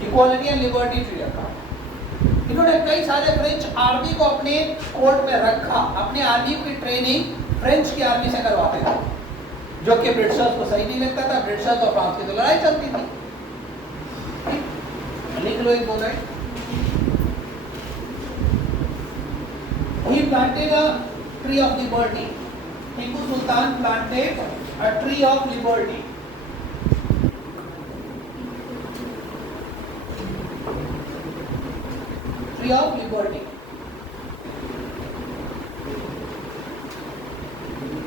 इक्वालिटी एंड लिबर्टी ट्री रखा। इन्होंने कई सारे फ्रेंच आर्मी को अपने कोर्ट में रखा। अपने आर्मी की ट्रेनिंग फ्रेंच की आर्मी से करवाते थे, जो कि ब्रिटिशर्स को सही नहीं लगता था। ब्रिटिशर्स और फ्रांस की तो लड़ाई चलती थी। लिख लो एक 2 line. He planted a tree of liberty. Tipu Sultan planted a tree of liberty. Tree of liberty.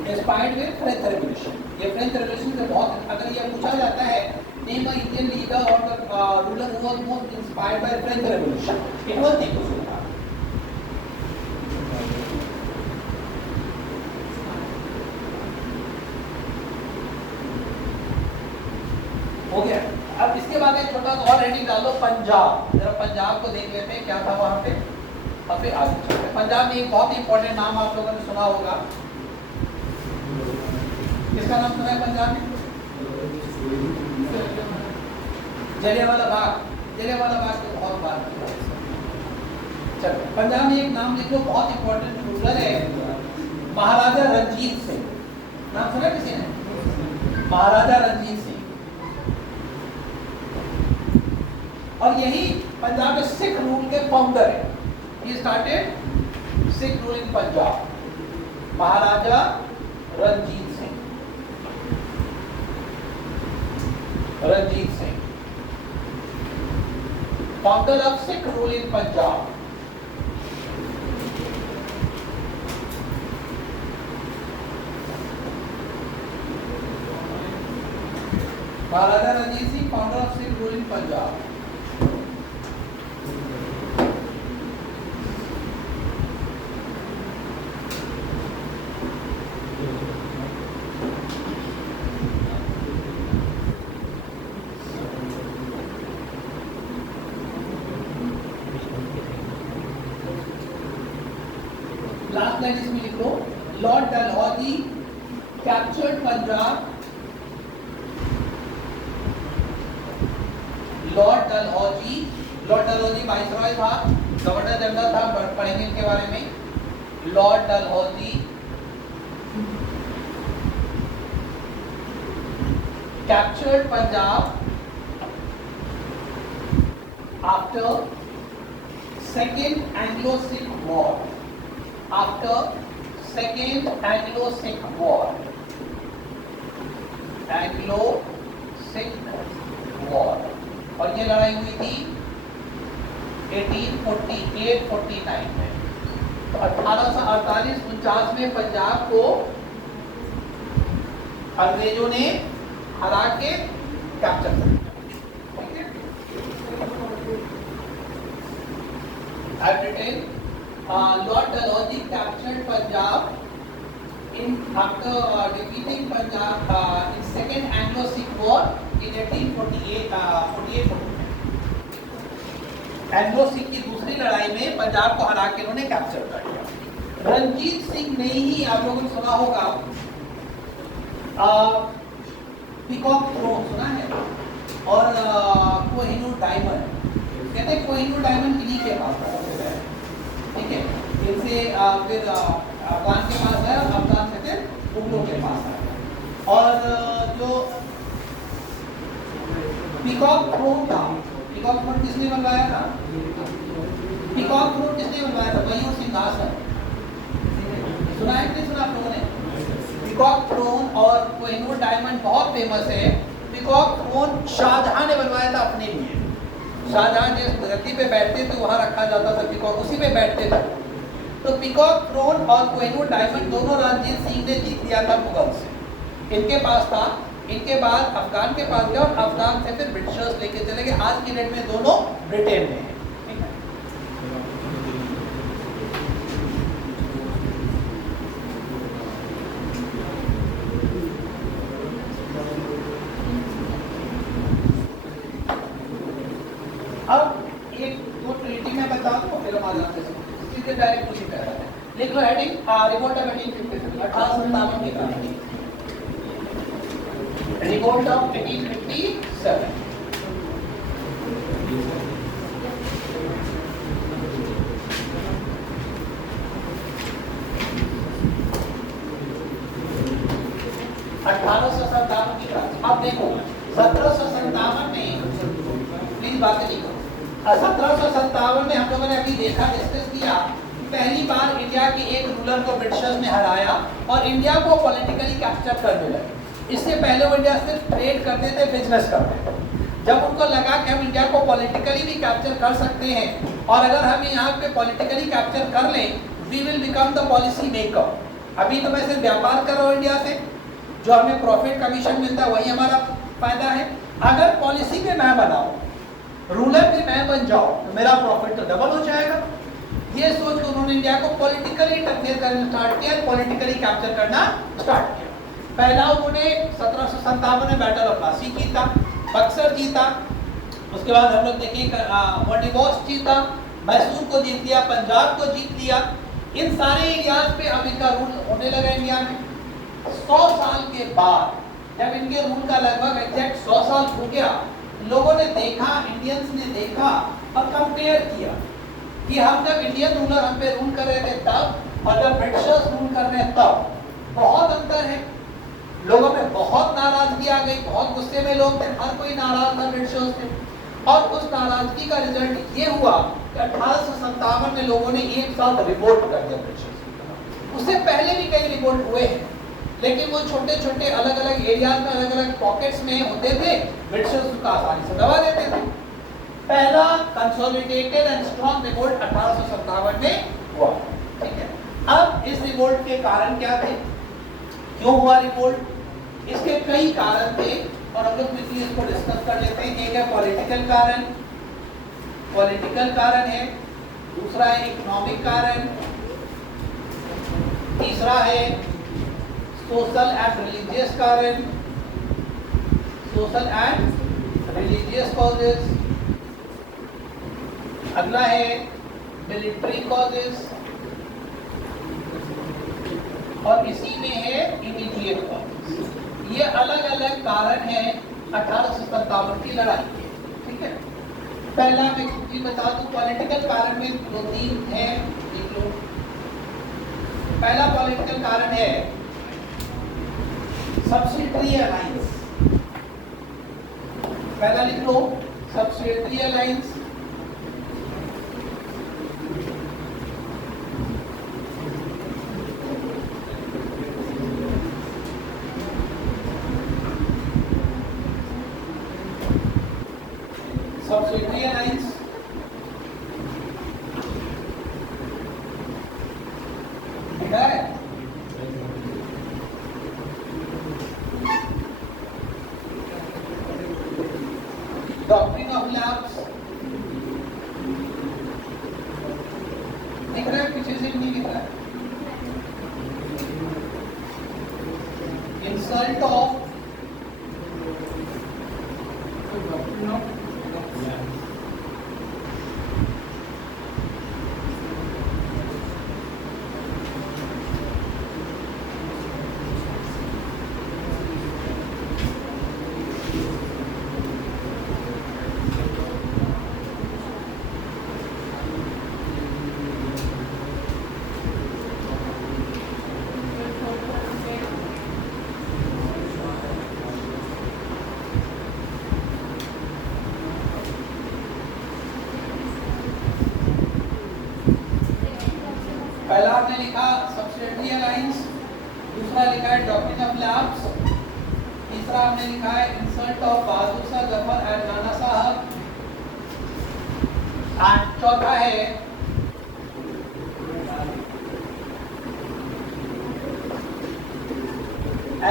Inspired with French revolution. ये फ्रेंच रेवोल्यूशन से बहुत, अगर ये पूछा जाता है नेम अ इंडियन लीडर और the ruler who was most inspired by French revolution, it was Tipu Sultan. हो गया। अब इसके बाद एक छोटा सा और हेडिंग डाल दो, पंजाब। जरा पंजाब को देख लेते हैं क्या था वहां पे, और फिर आगे चलते हैं। पंजाब में एक बहुत ही इंपॉर्टेंट नाम आप लोगों ने सुना होगा, किसका नाम सुना है पंजाब में? जलियांवाला बाग। जलियांवाला बाग को बहुत बार चलो, पंजाब में एक नाम लिखो, बहुत इंपॉर्टेंट रूलर है, महाराजा रंजीत सिंह। नाम सुना किसी ने? महाराजा रंजीत सिंह। और यही पंजाब में सिख रूल के फाउंडर है। He started Sikh rule in Punjab, Maharaja Ranjit Singh. Ranjit Singh, founder of Sikh rule in Punjab. Maharaja Ranjit Singh, founder of Sikh rule in Punjab. Last line इसमें लिख लो, Lord Dalhousie captured Punjab. Lord Dalhousie viceroy था, गवर्नर जनरल था, पढ़ेंगे इनके बारे में। Lord Dalhousie captured Punjab after second Anglo-Sikh war. After Second Anglo-Sikh War, Anglo-Sikh War, और ये लड़ाई हुई थी 1848-49 में। तो 1848-49 में पंजाब को अंग्रेजों ने हरा के कैप्चर कर लिया। ठीक है, Lord Dalhousie captured Punjab after defeating Punjab in Second Anglo-Sikh War in 1848-49। एंग्लो-सिख की दूसरी लड़ाई में पंजाब को हरा के इन्होंने कैप्चर कर लिया। रंजीत सिंह ने ही आप लोगों ने सुना होगा, पीकॉक थ्रोन सुना है, और कोहिनूर डायमंड। कहते हैं कोहिनूर डायमंड इन्हीं के पास है, ठीक है। इनसे फिर अफगान के पास है, अफगान से फिर मुगलों के पास है। और जो पीकॉक थ्रोन था, पीकॉक थ्रोन किसने बनवाया था? पीकॉक थ्रोन किसने बनवाया था? मयूर सिंहासन। सुना है कि नहीं सुना आप लोगों ने? पीकॉक थ्रोन और कोहिनूर डायमंड बहुत फेमस है। पीकॉक थ्रोन शाहजहां ने बनवाया था अपने लिए। शाहजहां जिस गद्दी पे बैठते थे वहां रखा जाता था पीकॉक, उसी पे बैठते थे। तो पीकॉक थ्रोन और कोहिनूर डायमंड दोनों रंजीत सिंह ने जीत लिया था मुगल से, इनके पास था। इनके बाद अफगान के पास गया और अफगान से फिर ब्रिटिशर्स लेके चले गए। आज की डेट में दोनों ब्रिटेन में हैं। अब एक दो ट्रीटी में बता दूं, फिर हम आगे सीधे डायरेक्ट उसी पे आते हैं। लिख लो हेडिंग, रिवोल्ट ऑफ 1857 की कहानी। Revolt of 1857। अब देखो 1757 में, प्लीज बातें लिखो। 1757 में हम लोगों ने अभी देखा, डिस्कस किया, पहली बार इंडिया के एक रूलर को ब्रिटिशर्स ने हराया और इंडिया को पॉलिटिकली कैप्चर करने लगे। इससे पहले वो इंडिया सिर्फ ट्रेड करते थे, बिजनेस करते थे। जब उनको लगा कि हम इंडिया को पॉलिटिकली भी कैप्चर कर सकते हैं और अगर हम यहाँ पे पॉलिटिकली कैप्चर कर लें, we will become the policy maker, अभी तो मैं सिर्फ व्यापार कर रहा हूँ इंडिया से, जो हमें प्रॉफिट कमीशन मिलता है वही हमारा फायदा है। अगर पॉलिसी में मैं बनाऊं, रूलर में मैं बन जाऊं, तो मेरा प्रॉफिट तो डबल हो जाएगा। ये सोच कर उन्होंने इंडिया को पॉलिटिकली इंटरफेयर करना स्टार्ट किया, पॉलिटिकली कैप्चर करना स्टार्ट किया। पहला उन्होंने 1757 में बैटल ऑफ प्लासी जीता, बक्सर जीता, उसके बाद हम लोग देखें वोडिवोस जीता, मैसूर को जीत लिया, पंजाब को जीत लिया। इन सारे एरियाज पे अब इनका रूल होने लगा इंडिया में। 100 साल के बाद जब इनके रूल का लगभग एग्जैक्ट 100 साल हो गया, लोगों ने देखा, इंडियंस ने देखा और कंपेयर किया कि हम जब इंडियन रूलर हम पे रूल कर रहे थे तब और जब ब्रिटिशर्स रूल कर रहे हैं तब बहुत अंतर है। लोगों में बहुत नाराजगी आ गई, बहुत गुस्से में लोग थे, हर कोई नाराज था ब्रिटिशर्स से। और उस नाराजगी का रिजल्ट ये हुआ कि 1857 में लोगों ने एक साथ रिवोल्ट कर दिया ब्रिटिशर्स। उससे पहले भी कई रिवोल्ट हुए हैं, लेकिन वो छोटे छोटे अलग अलग एरियाज में अलग अलग पॉकेट्स में होते थे, ब्रिटिशर्स को आसानी से दबा देते थे। पहला कंसोलिडेटेड एंड स्ट्रॉन्ग रिवोल्ट 1857 में हुआ। ठीक है, अब इस रिवोल्ट के कारण क्या थे, क्यों हुआ रिवोल्ट? इसके कई कारण थे और हम लोग क्विकली इसको डिस्कस कर लेते हैं। एक है पॉलिटिकल कारण, पॉलिटिकल कारण है, दूसरा है इकोनॉमिक कारण, तीसरा है सोशल एंड रिलीजियस कारण, सोशल एंड रिलीजियस कॉजेस, अगला है मिलिट्री कॉजेस और इसी में है इमीडिएट कॉजेस। ये अलग अलग कारण हैं 1857 की लड़ाई के। ठीक है, पहला मैं कुछ बता दूं, पॉलिटिकल कारण में दो तीन है, देख लो। पहला पॉलिटिकल कारण है सब्सिडियरी अलायंस। पहला लिख लो, सब्सिडियरी अलायंस। सब्सिडियरी अलायंस दिखा है? डॉक्ट्रिन ऑफ लैप्स दिख रहा है? पीछे से नहीं दिख रहा है? इंसल्ट ऑफ पहला आपने लिखा सब्सिडियरी अलायंस, दूसरा लिखा है डॉक्ट्रिन ऑफ लैप्स, तीसरा आपने लिखा है insult of Bahadur Shah Zafar and नाना साहब, एंड चौथा है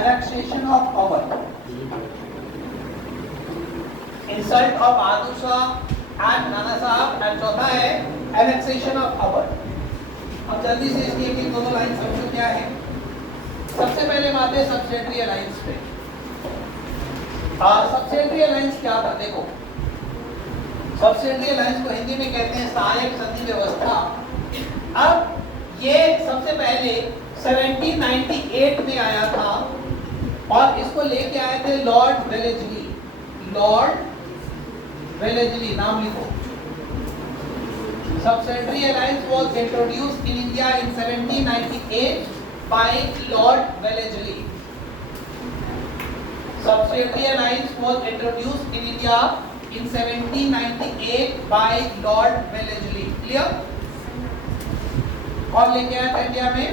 annexation of power. Insult of Bahadur Shah and नाना साहब एंड चौथा है एनेक्सेशन ऑफ पावर। अब जल्दी से इसकी एक दोनों लाइन समझो क्या है। सबसे पहले बात है सब्सिडियरी अलायंस पे। सब्सिडियरी अलायंस क्या था? देखो, सब्सिडियरी अलायंस को हिंदी में कहते हैं सहायक संधि व्यवस्था। अब ये सबसे पहले 1798 में आया था और इसको लेके आए थे लॉर्ड वेलेस्ली। लॉर्ड वेलेस्ली नाम लिखो। Subsidiary alliance was introduced in India in 1798 by Lord Wellesley. Subsidiary alliance was introduced in India in 1798 by Lord Wellesley. Clear? कौन लेके आया था इंडिया में?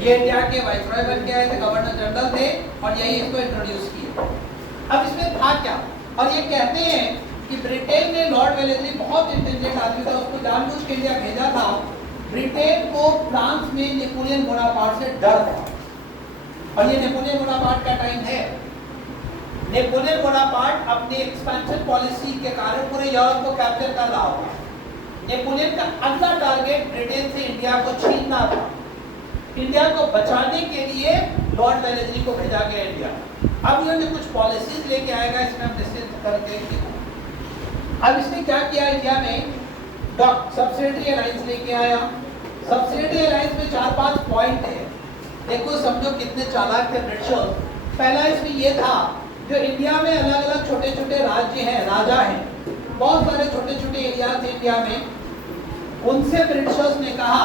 ये इंडिया के वाइसरॉय बन के आए थे, गवर्नर जनरल थे और यही इसको इंट्रोड्यूस किया। अब इसमें था क्या? और ये कहते हैं कि ब्रिटेन ने लॉर्ड वेलेस्ली बहुत इंटेलिजेंट आदमी था, उसको जानबूझ के इंडिया भेजा था ब्रिटेन को फ्रांस में नेपोलियन बोनापार्ट से डर था, और ये नेपोलियन बोनापार्ट का टाइम है। नेपोलियन बोनापार्ट अपनी एक्सपेंशन पॉलिसी के कारण पूरे यूरोप को कैप्चर कर रहा था। नेपोलियन का अगला टारगेट ब्रिटेन से इंडिया को छीनना था। इंडिया को बचाने के लिए लॉर्ड वेलेस्ली को भेजा गया इंडिया। अब ये कुछ पॉलिसीज लेके आएगा, इसमें हम डिस्कस करके। अब इसने क्या किया, इंडिया में सब्सिडियरी अलायंस लेके आया। सब्सिडियरी अलायंस में 4-5 पॉइंट है, देखो समझो कितने चालाक थे ब्रिटिशर्स। पहला इसमें ये था, जो इंडिया में अलग अलग छोटे छोटे राज्य हैं, राजा हैं, बहुत सारे छोटे छोटे एरिया थे इंडिया में, उनसे ब्रिटिशर्स ने कहा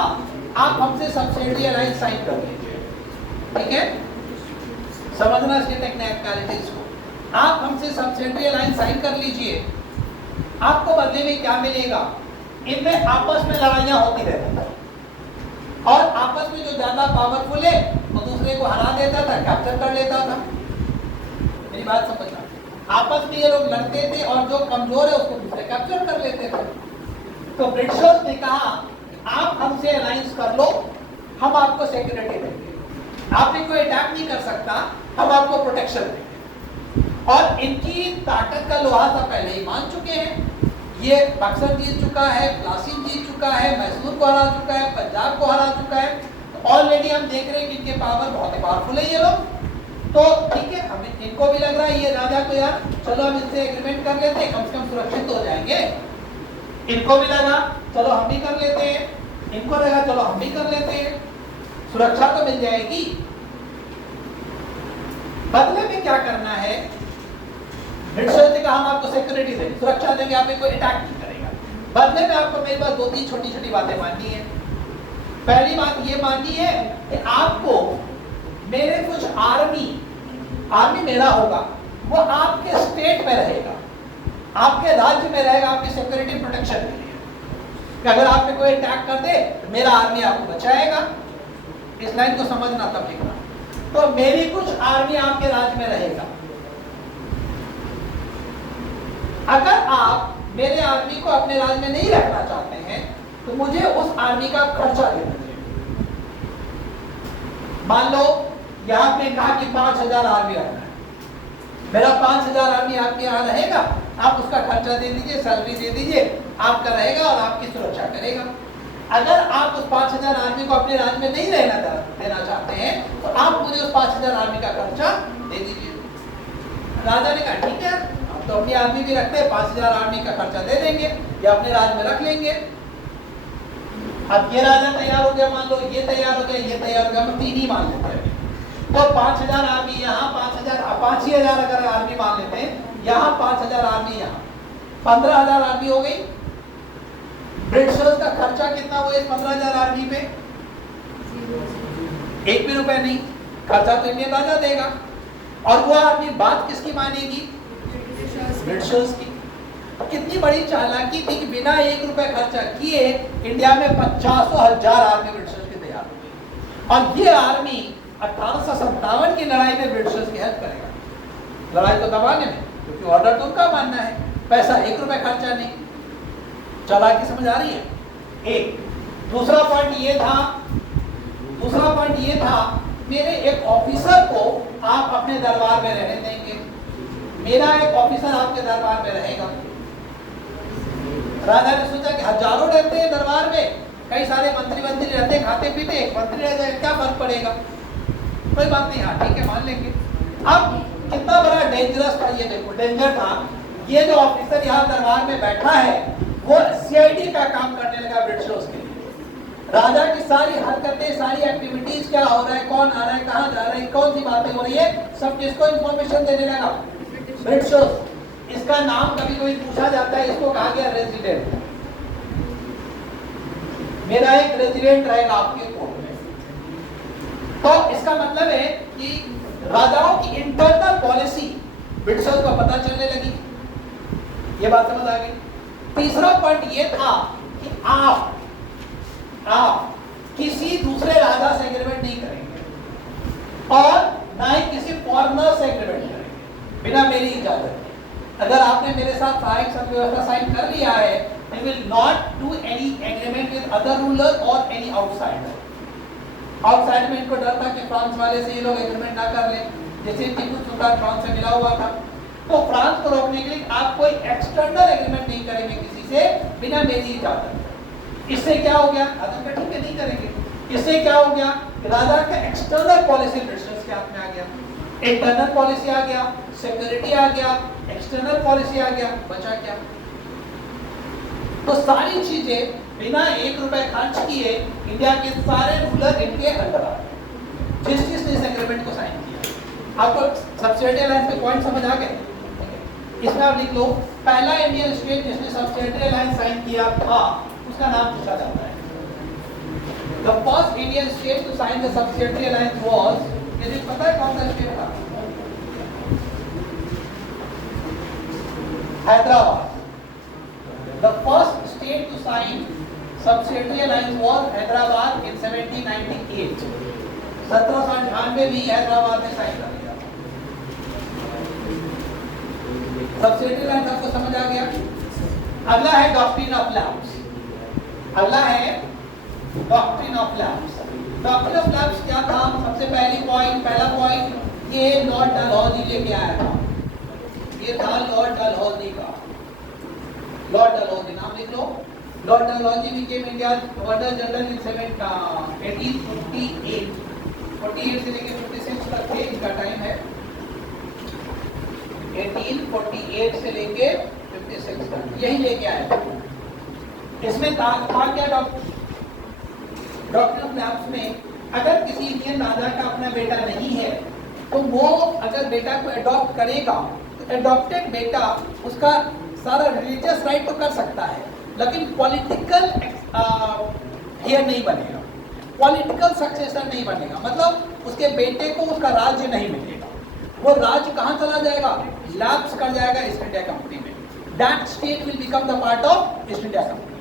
आप हमसे सब्सिडियरी अलायंस साइन कर लीजिए। ठीक है, समझना इसकी टेक्निकलिटीज को। आप हमसे सब्सिडियरी अलायंस साइन कर लीजिए, आपको बदले में क्या मिलेगा। इनमें आपस में लड़ाइयां होती रहती थी, और आपस में जो ज्यादा पावरफुल है वो दूसरे को हरा देता था, कैप्चर कर लेता था। मेरी बात समझना, आपस में ये लोग लड़ते थे और जो कमजोर है उसको दूसरे कैप्चर कर लेते थे। तो ब्रिटिशर्स ने कहा आप हमसे अलायंस कर लो, हम आपको सिक्योरिटी देंगे, आपने कोई अटैक नहीं कर सकता, हम आपको प्रोटेक्शन देंगे। और इनकी ताकत का लोहा सा पहले ही मान चुके हैं। ये बक्सर जीत चुका है, प्लासी जीत चुका है, मैसूर को हरा चुका है, पंजाब को हरा चुका है। ऑलरेडी हम देख रहे हैं कि इनके पावर बहुत ही पावरफुल है ये लोग। तो ठीक है, हमें इनको भी लग रहा है ये राजा को यार चलो हम इनसे एग्रीमेंट कर लेते हैं, कम से कम सुरक्षित हो जाएंगे। इनको भी लगा चलो हम भी कर लेते हैं, इनको लगा चलो हम भी कर लेते हैं, सुरक्षा तो मिल जाएगी। बदले में क्या करना है, ब्रिटिशर्स ने कहा हम आपको सिक्योरिटी देंगे, सुरक्षा देंगे, आप कोई अटैक नहीं करेगा। बदले में आपको मेरे पास 2-3 छोटी छोटी बातें माननी है। पहली बात ये माननी है कि आपको मेरे कुछ आर्मी मेरा होगा, वो आपके स्टेट में रहेगा, आपके राज्य में रहेगा, आपकी सिक्योरिटी प्रोटेक्शन के लिए, कि अगर आप पे कोई अटैक कर दे तो मेरा आर्मी आपको बचाएगा। इस लाइन को समझना तब लिखना। तो मेरी कुछ आर्मी आपके राज्य में रहेगा, अगर आप मेरे आर्मी को अपने राज्य में नहीं रखना चाहते हैं तो मुझे उस आर्मी का खर्चा देना चाहिए। मान लो यहां पे कहा कि 5000 आर्मी रखना है, मेरा 5000 आर्मी आपके यहाँ रहेगा, आप उसका खर्चा दे दीजिए, सैलरी दे दीजिए, आपका रहेगा और आपकी सुरक्षा करेगा। अगर आप उस 5000 आर्मी को अपने राज्य में नहीं देना चाहते हैं तो आप मुझे उस 5000 आर्मी का खर्चा दे दीजिए। राजा ने कहा ठीक है, तो अपनी आर्मी भी रखते हैं, 5000 आर्मी का खर्चा दे देंगे या अपने राज्य में रख लेंगे। अब ये राजा तैयार हो गया, मान लो ये तैयार हो गया, ये तैयार हो गया, हम 3 ही मान लेते हैं। तो 5000 आर्मी यहाँ, 5000 अगर आर्मी मान लेते हैं यहाँ, 5000 आर्मी यहाँ, 15000 आर्मी हो गई। ब्रिटिशर्स का खर्चा कितना हुआ इस 15000 आर्मी पे? 1 भी रुपए नहीं, खर्चा तो इंडियन राजा देगा। और वो आर्मी बात किसकी मानेगी? ब्रिटिशर्स की। कितनी बड़ी चालाकी थी कि बिना 1 रुपए खर्चा किए इंडिया में 50,000 आर्मी ब्रिटिशर्स की तैयार हो गई। और ये आर्मी 1857 की लड़ाई में ब्रिटिशर्स की हेल्प करेगा, लड़ाई को दबाने में, क्योंकि ऑर्डर तो उनका मानना है, पैसा 1 रुपए खर्चा नहीं। चालाकी समझ आ रही है? एक दूसरा पॉइंट ये था, मेरे एक ऑफिसर को आप अपने दरबार में रहने देंगे, मेरा एक ऑफिसर आपके दरबार में रहेगा। राजा ने सोचा कि हजारों रहते हैं दरबार में, कई सारे मंत्री रहते हैं, खाते पीते, एक मंत्री रह जाए क्या फर्क पड़ेगा, कोई बात नहीं, हाँ ठीक है मान लेंगे। अब कितना बड़ा डेंजरस था ये, देखो डेंजर था। ये जो ऑफिसर यहाँ दरबार में बैठा है वो सीआईडी का काम करने लगा ब्रिटिशर्स के लिए। राजा की सारी हरकतें, सारी एक्टिविटीज, क्या हो रहा है, कौन आ रहा है, कहाँ जा रहा है, कौन सी बातें हो रही है, सब किसको इंफॉर्मेशन देने लगा? ब्रिटिशर्स। इसका नाम कभी कोई पूछा जाता है, इसको कहा गया रेजिडेंट। मेरा एक रेजिडेंट रहेगा आपके कोर्ट में। तो इसका मतलब है कि राजाओं की इंटरनल पॉलिसी ब्रिटिशर्स को पता चलने लगी। ये बात समझ आ गई। तीसरा पॉइंट ये था कि आप किसी दूसरे राजा से एग्रीमेंट नहीं करेंगे और ना ही किसी फॉरेनर से एग्रीमेंट करेंगे बिना मेरी इजाजत के। अगर आपने मेरे साथ सहायक संघ व्यवस्था साइन कर लिया है he will not do any agreement with other ruler or any outsider. Outside में इनको डर था कि फ्रांस वाले से ये लोग एग्रीमेंट ना कर लें, जैसे टीपू सुल्तान फ्रांस से मिला हुआ था। तो फ्रांस को रोकने के लिए आप कोई एक्सटर्नल एग्रीमेंट नहीं करेंगे किसी से बिना मेरी इजाजत। इससे क्या हो गया, अदर ठीक है नहीं करेंगे। इससे क्या हो गया, राजा का एक्सटर्नल पॉलिसी ब्रिटिशर्स के हाथ में आ गया। इंटरनल पॉलिसी आ गया, सिक्योरिटी आ गया, एक्सटर्नल पॉलिसी आ गया, बचा क्या? तो सारी चीजें बिना 1 रुपए खर्च किए इंडिया के सारे रूलर इनके अंडर आ गए जिसने इस एग्रीमेंट को साइन किया। आपको सब्सिडियरी अलायंस के पॉइंट समझ आ गए? इसमें आप लिख लो, पहला इंडियन स्टेट जिसने सब्सिडियरी अलायंस साइन किया था उसका नाम पूछा जाता है। The first Indian state to sign the subsidiary alliance was, यदि पता है कौन सा स्टेट था? Hyderabad. The first state to sign subsidiary alliance was Hyderabad in 1798. 1798 भी हैदराबाद ने साइन कर लिया। सबसिडियरी alliance आपको समझ आ गया? अगला है डॉक्ट्रिन ऑफ लैप्स। अगला है doctrine of lapse. Doctrine of lapse क्या था? सबसे पहला पॉइंट ये लॉर्ड डलहौजी लेके आया था। ये था लॉर्ड डलहौजी का। लॉर्ड डलहौजी नाम लिख लो। Lord Dalhousie became India's governor general in 1848। 48 से लेकर 56 तक थे, इनका टाइम है। 1848 से लेके 56 तक यही लेके आए थे। इसमें था क्या डॉक्ट्रिन ऑफ लैप्स में, अगर किसी इंडियन राजा का अपना बेटा नहीं है तो वो अगर बेटा को अडॉप्ट करेगा तो अडॉप्टेड बेटा उसका सारा रिलीजियस राइट तो कर सकता है लेकिन पॉलिटिकल हेयर नहीं बनेगा, पॉलिटिकल सक्सेसर नहीं बनेगा। मतलब उसके बेटे को उसका राज्य नहीं मिलेगा। वो राज्य कहाँ चला जाएगा? लैप्स कर जाएगा ईस्ट इंडिया कंपनी में। That state will become the part of East India company.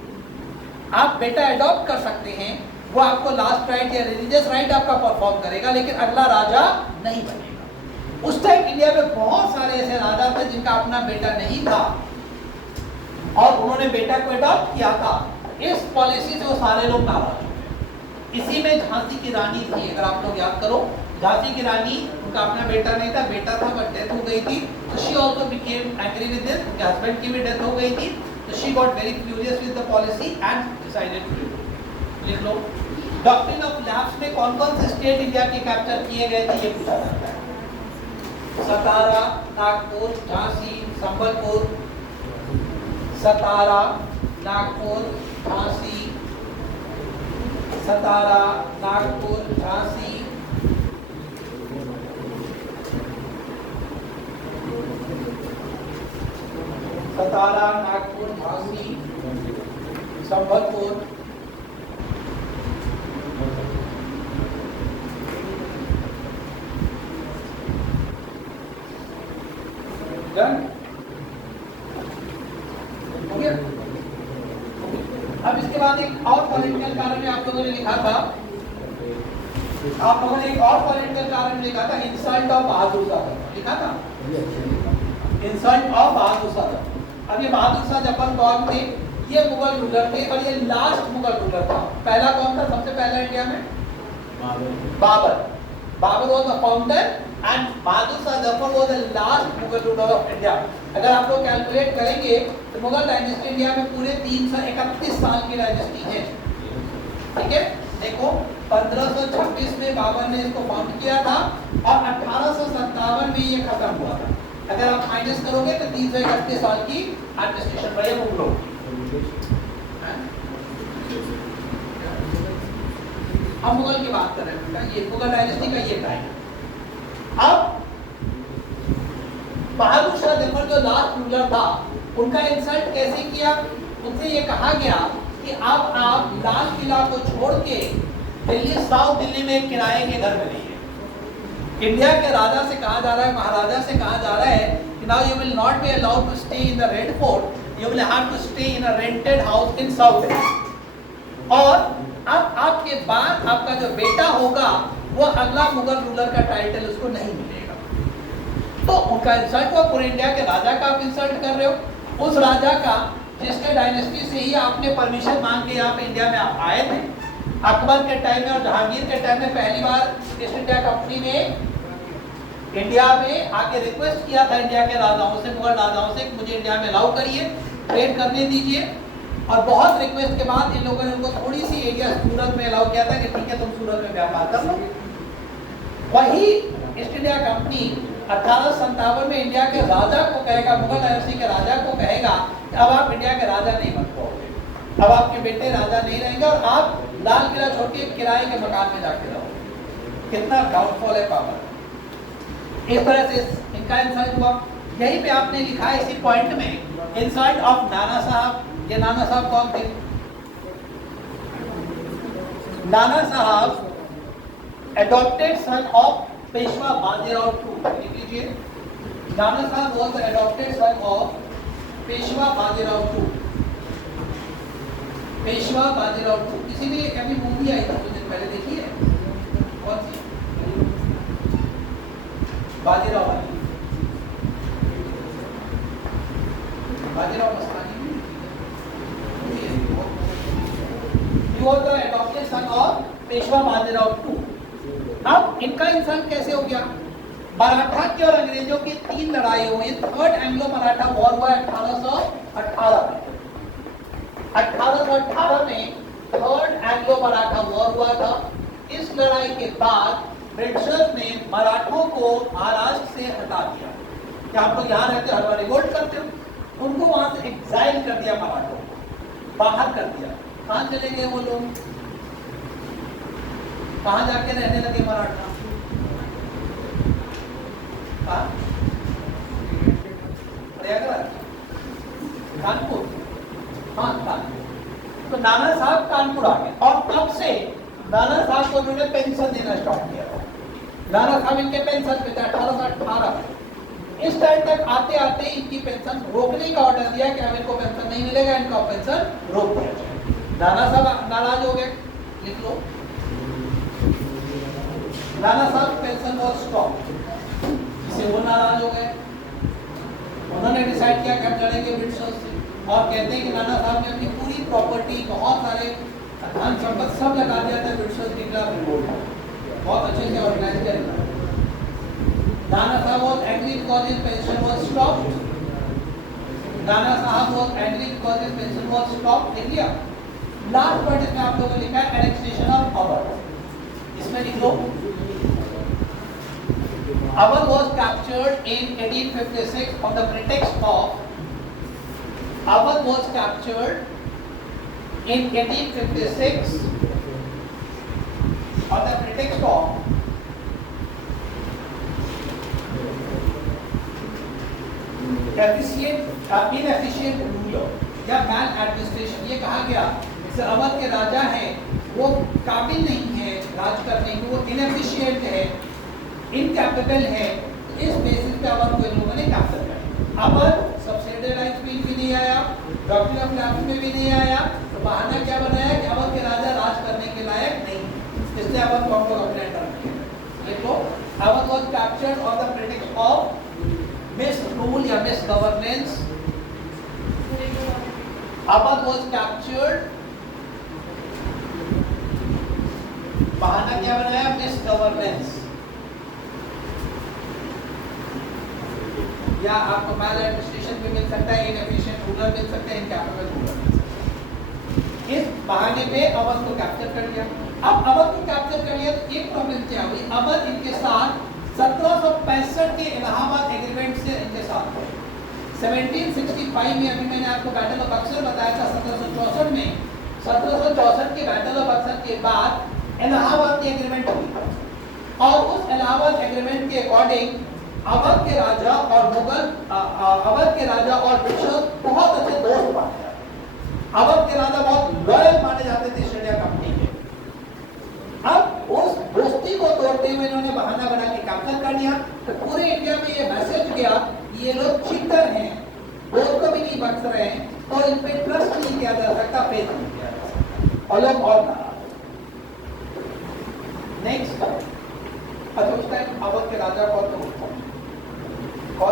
आप बेटा अडॉप्ट कर सकते हैं, वो आपको लास्ट राइट या रिलीजियस राइट आपका परफॉर्म करेगा लेकिन अगला राजा नहीं बनेगा। उस टाइम इंडिया में बहुत सारे ऐसे राजा थे जिनका अपना बेटा नहीं था और उन्होंने बेटा को अडॉप्ट किया था। इस पॉलिसी से वो सारे लोग नाराज हुए। इसी में झांसी की रानी थी, अगर आप लोग याद करो, झांसी की रानी, उनका अपना बेटा नहीं था, बेटा था बट डेथ हो गई थी। तो she also became agree with this, उनके हस्बैंड की भी डेथ हो गई थी। तो she got very furious with the policy and decided to live. लिख लो, डॉक्ट्रिन ऑफ लैप्स में कौन कौन से स्टेट इंडिया के कैप्चर किए गए थे ये पूछा जाता है। सतारा, नागपुर, झांसी, संबलपुर। सतारा, नागपुर, झांसी, सतारा, नागपुर, झांसी, सतारा, नागपुर, झांसी, संबलपुर, अब इसके बाद एक और पॉलिटिकल कारण में आप लोगों ने लिखा था, आप लोगों ने एक और पॉलिटिकल कारण लिखा था, इंसल्ट ऑफ बहादुर शाह लिखा था। Insult of Bahadur Shah. अब ये बहादुर शाह जफर कौन थे? ये मुगल रूलर थे और ये लास्ट मुगल रूलर था। पहला कौन था सबसे पहला इंडिया में? Babur. Babur was the founder and Bahadur Shah Zafar was the last Mughal ruler of India. अगर आप लोग कैलकुलेट करेंगे तो मुगल डायनेस्टी इंडिया में पूरे 331 साल की डायनेस्टी है। ठीक है, देखो 1526 में बाबर ने इसको फाउंड किया था और 1857 में ये खत्म हुआ था। अगर आप माइनस करोगे तो 331 साल की एडमिनिस्ट्रेशन रही है मुगलों की। हम मुगल की बात कर रहे हैं, ये मुगल डायनेस्टी का ये टाइम। अब बहादुर शाह जफर जो लास्ट रूलर था, उनका इंसल्ट कैसे किया? उनसे ये कहा गया कि अब आप लाल किला को छोड़ के दिल्ली, साउथ दिल्ली में एक किराए के घर में रहिए। इंडिया के राजा से कहा जा रहा है, महाराजा से कहा जा रहा है कि now you will not be allowed to stay in the red fort, you will have to stay in a rented house in south Delhi. और अब आपके बाद आपका जो बेटा होगा वो अगला मुगल रूलर का टाइटल उसको नहीं मिलेगा। तो उनका इंसल्ट हुआ, पूरे इंडिया के राजा का आप इंसल्ट कर रहे हो। उस राजा का जिसके डायनेस्टी से ही आपने परमिशन मांग के यहाँ पे इंडिया में आप आए थे। अकबर के टाइम में और जहांगीर के टाइम में पहली बार ईस्ट इंडिया कंपनी ने इंडिया में आके रिक्वेस्ट किया था इंडिया के राजाओं से, मुगल राजाओं से, मुझे इंडिया में अलाउ करिए, ट्रेड करने दीजिए। और बहुत रिक्वेस्ट के बाद इन लोगों ने उनको थोड़ी सी एरिया सूरत में अलाउ किया था कि ठीक है तुम सूरत में व्यापार कर लो। वही ईस्ट इंडिया कंपनी 1857 में इंडिया के राजा को कहेगा, मुगल डायनेस्टी के राजा को कहेगा कि अब आप इंडिया के राजा नहीं बन पाओगे, अब आपके बेटे राजा नहीं रहेंगे और आप लाल किला छोड़ के किराए के मकान में जाके रहो। कितना डाउनफॉल है पावर। इस तरह से इनका इंसल्ट हुआ। यही पे आपने लिखा है इसी पॉइंट में, इंसल्ट ऑफ नाना साहब। ये नाना साहब कौन थे? नाना साहब adopted son of Peshwa Bajirao II। लिख लीजिए, नाना साहब was adopted son of Peshwa Bajirao II। Peshwa Bajirao II। किसी ने कभी मूवी आई थी कुछ दिन पहले देखी है? कौन सी? बाजीराव वाली, Bajirao Mastani. He was the adopted son of Peshwa Bajirao II। अब इनका इंसल्ट कैसे हो गया? मराठा की और अंग्रेजों की 3 लड़ाई हुई। थर्ड एंग्लो मराठा वॉर हुआ 1818 में। 1818 में थर्ड एंग्लो मराठा वॉर हुआ था। इस लड़ाई के बाद ब्रिटिशर्स ने मराठों को महाराष्ट्र से हटा दिया कि आप लोग यहाँ रहते हो, हर बार रिवोल्ट करते हो। उनको वहां से एग्जाइल कर दिया, मराठों को बाहर कर दिया। कहाँ चले गए वो लोग? कहाँ जाके रहने लगे मराठा? प्रयागराज, कानपुर। हाँ, कानपुर। तो नाना साहब कानपुर आ गए और तब से नाना साहब को उन्होंने पेंशन देना स्टार्ट किया। नाना साहब इनके पेंशन पे थे 1818 में। इस टाइम तक आते आते इनकी पेंशन रोकने का ऑर्डर दिया कि अब इनको पेंशन नहीं मिलेगा, इनका पेंशन रोक दिया जाए। नाना साहब नाराज हो गए, लिख लो, नाना साहब पेंशन वॉज स्टॉप। इससे वो नाराज हो गए। उन्होंने डिसाइड किया कि हम लड़ेंगे ब्रिटिशर्स से और कहते हैं कि नाना साहब ने अपनी पूरी प्रॉपर्टी, बहुत सारे धन संपत्ति सब लगा दिया था ब्रिटिशर्स के खिलाफ रिवोल्ट। बहुत अच्छे से ऑर्गेनाइज किया। Nana Sahab was angry because his pension was stopped. Nana Sahab was angry because his pension was stopped. देखिए, लास्ट पॉइंट इसमें आप लोगों ने लिखा है annexation of अवध। इसमें लिख लो, Awadh was captured in 1856 on the pretext of, Awadh was captured in 1856 on the pretext of inefficient ruler या मैल एडमिनिस्ट्रेशन। ये कहा गया कि अवध के राजा हैं वो काबिल नहीं है राज करने की, वो इनएफिशिएंट है, इनकैपेबल है। इस बेसिस पे अवध को इन लोगों ने कैप्चर किया। अवध सब्सिडाइज्ड भी नहीं आया, डॉक्ट्रिन ऑफ लैप्स में भी नहीं आया। तो बहाना क्या बनाया कि अवध के राजा राज करने के लायक नहीं, इसलिए अवध को हम लोग अपने अंडर रखेंगे। देखो, Awadh was captured on the pretext of misrule या misgovernance. Awadh was captured, बहाना क्या बनाया? misgovernance। या आपको मैल एडमिनिस्ट्रेशन भी मिल सकता है, इनएफिशिएंट रूलर मिल सकता है, इनकैपेबल रूलर मिल सकता है। इस बहाने पे अवध को कैप्चर कर लिया। अब अवध को कैप्चर कर लिया तो एक प्रॉब्लम क्या हुई? अवध इनके साथ 1765 के इलाहाबाद एग्रीमेंट से इनके साथ हुए। 1765 में, अभी मैंने आपको बैटल ऑफ बक्सर बताया था 1764 में। 1764 के बैटल ऑफ बक्सर के बाद इलाहाबाद की एग्रीमेंट हुई और उस इलाहाबाद एग्रीमेंट के अकॉर्डिंग अवध के राजा और मुगल, अवध के राजा और ब्रिटिशर्स बहुत अच्छे दोस्त माने जाते। अवध के राजा बहुत लॉयल माने जाते थे ईस्ट इंडिया कंपनी के। अब उस दोस्ती को तोड़ते हुए इन्होंने बहाना बना के कैप्चर कर लिया। तो पूरे इंडिया में ये मैसेज गया, ये लोग चीटर हैं, दोस्त को भी नहीं बख्श रहे हैं और इन पे ट्रस्ट नहीं किया जा सकता, फेथ नहीं किया जा सकता। और लोग और नाराज। नेक्स्ट, अच्छा उस टाइम अवध के राजा कौन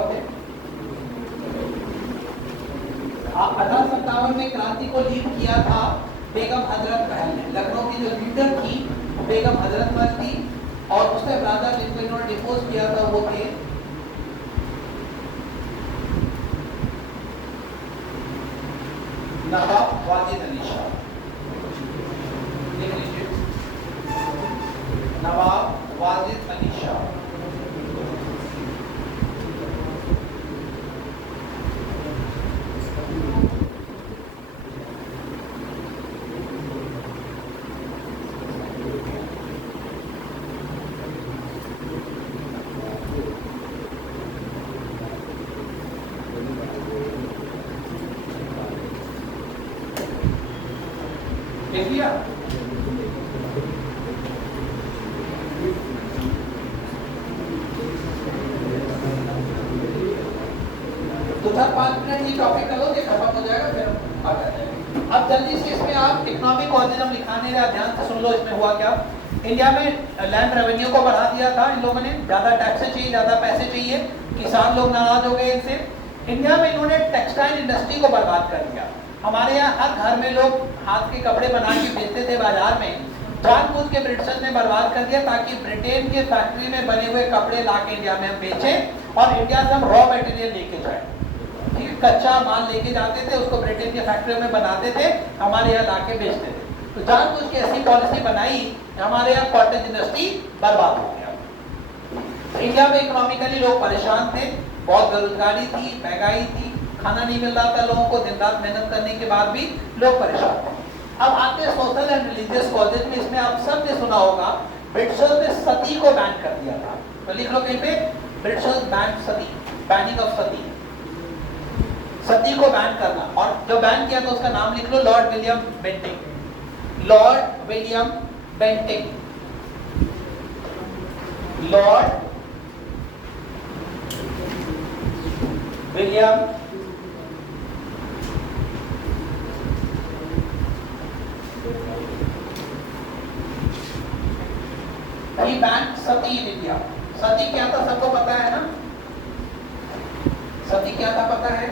थे? 1857 में क्रांति को लीड किया था बेगम हजरत महल ने। लखनऊ की जो लीडर थी वो बेगम हजरत महल थी, और उसके ब्रदर जिनको इन्होंने डिपोज किया था वो थे नवाब वाजिद अली शाह। लिख लीजिए, नवाब वाजिद अली शाह। लिख लिया? तो 5 मिनट ये टॉपिक कर लो, ये खत्म हो जाएगा, फिर हम आ जाएंगे। अब जल्दी से इसमें आप इकोनॉमिक कोऑर्डिनेशन लिखाने का ध्यान से सुन लो। इसमें हुआ क्या, इंडिया में लैंड रेवेन्यू को बढ़ा दिया था इन लोगों ने, ज्यादा टैक्स चाहिए, ज्यादा पैसे चाहिए, किसान लोग नाराज हो गए इनसे। इंडिया में इन्होंने टेक्सटाइल इंडस्ट्री को बर्बाद कर दिया। हमारे यहाँ हर घर में लोग हाथ के कपड़े बना के बेचते थे बाजार में, जानबूझ के ब्रिटिशर्स ने बर्बाद कर दिया ताकि ब्रिटेन के फैक्ट्री में बने हुए कपड़े ला के इंडिया में हम बेचें और इंडिया से हम रॉ मटेरियल लेके जाए। ठीक है, कच्चा माल लेके जाते थे, उसको ब्रिटेन के फैक्ट्री में बनाते थे, हमारे यहाँ ला के बेचते थे। तो जानबूझ के ऐसी पॉलिसी बनाई, हमारे यहाँ कॉटेज इंडस्ट्री बर्बाद हो गया। इंडिया में इकोनॉमिकली लोग परेशान थे, बहुत बेरोजगारी थी, महंगाई थी, खाना नहीं मिल रहा था लोगों को, दिन रात मेहनत करने के बाद भी लोग परेशान थे। अब आते सोशल एंड रिलीजियस कॉजेज में, इसमें आप सब ने सुना होगा ब्रिटिशर्स ने सती को बैन कर दिया था। तो लिख लो कहीं पे, Britishers ban sati, banning of sati, sati को बैन करना। और जो बैन किया था उसका नाम लिख लो, Lord William Bentinck. Lord William Bentinck, Lord William ही ban sati in India. Sati क्या था सबको पता है ना? सती क्या था पता है?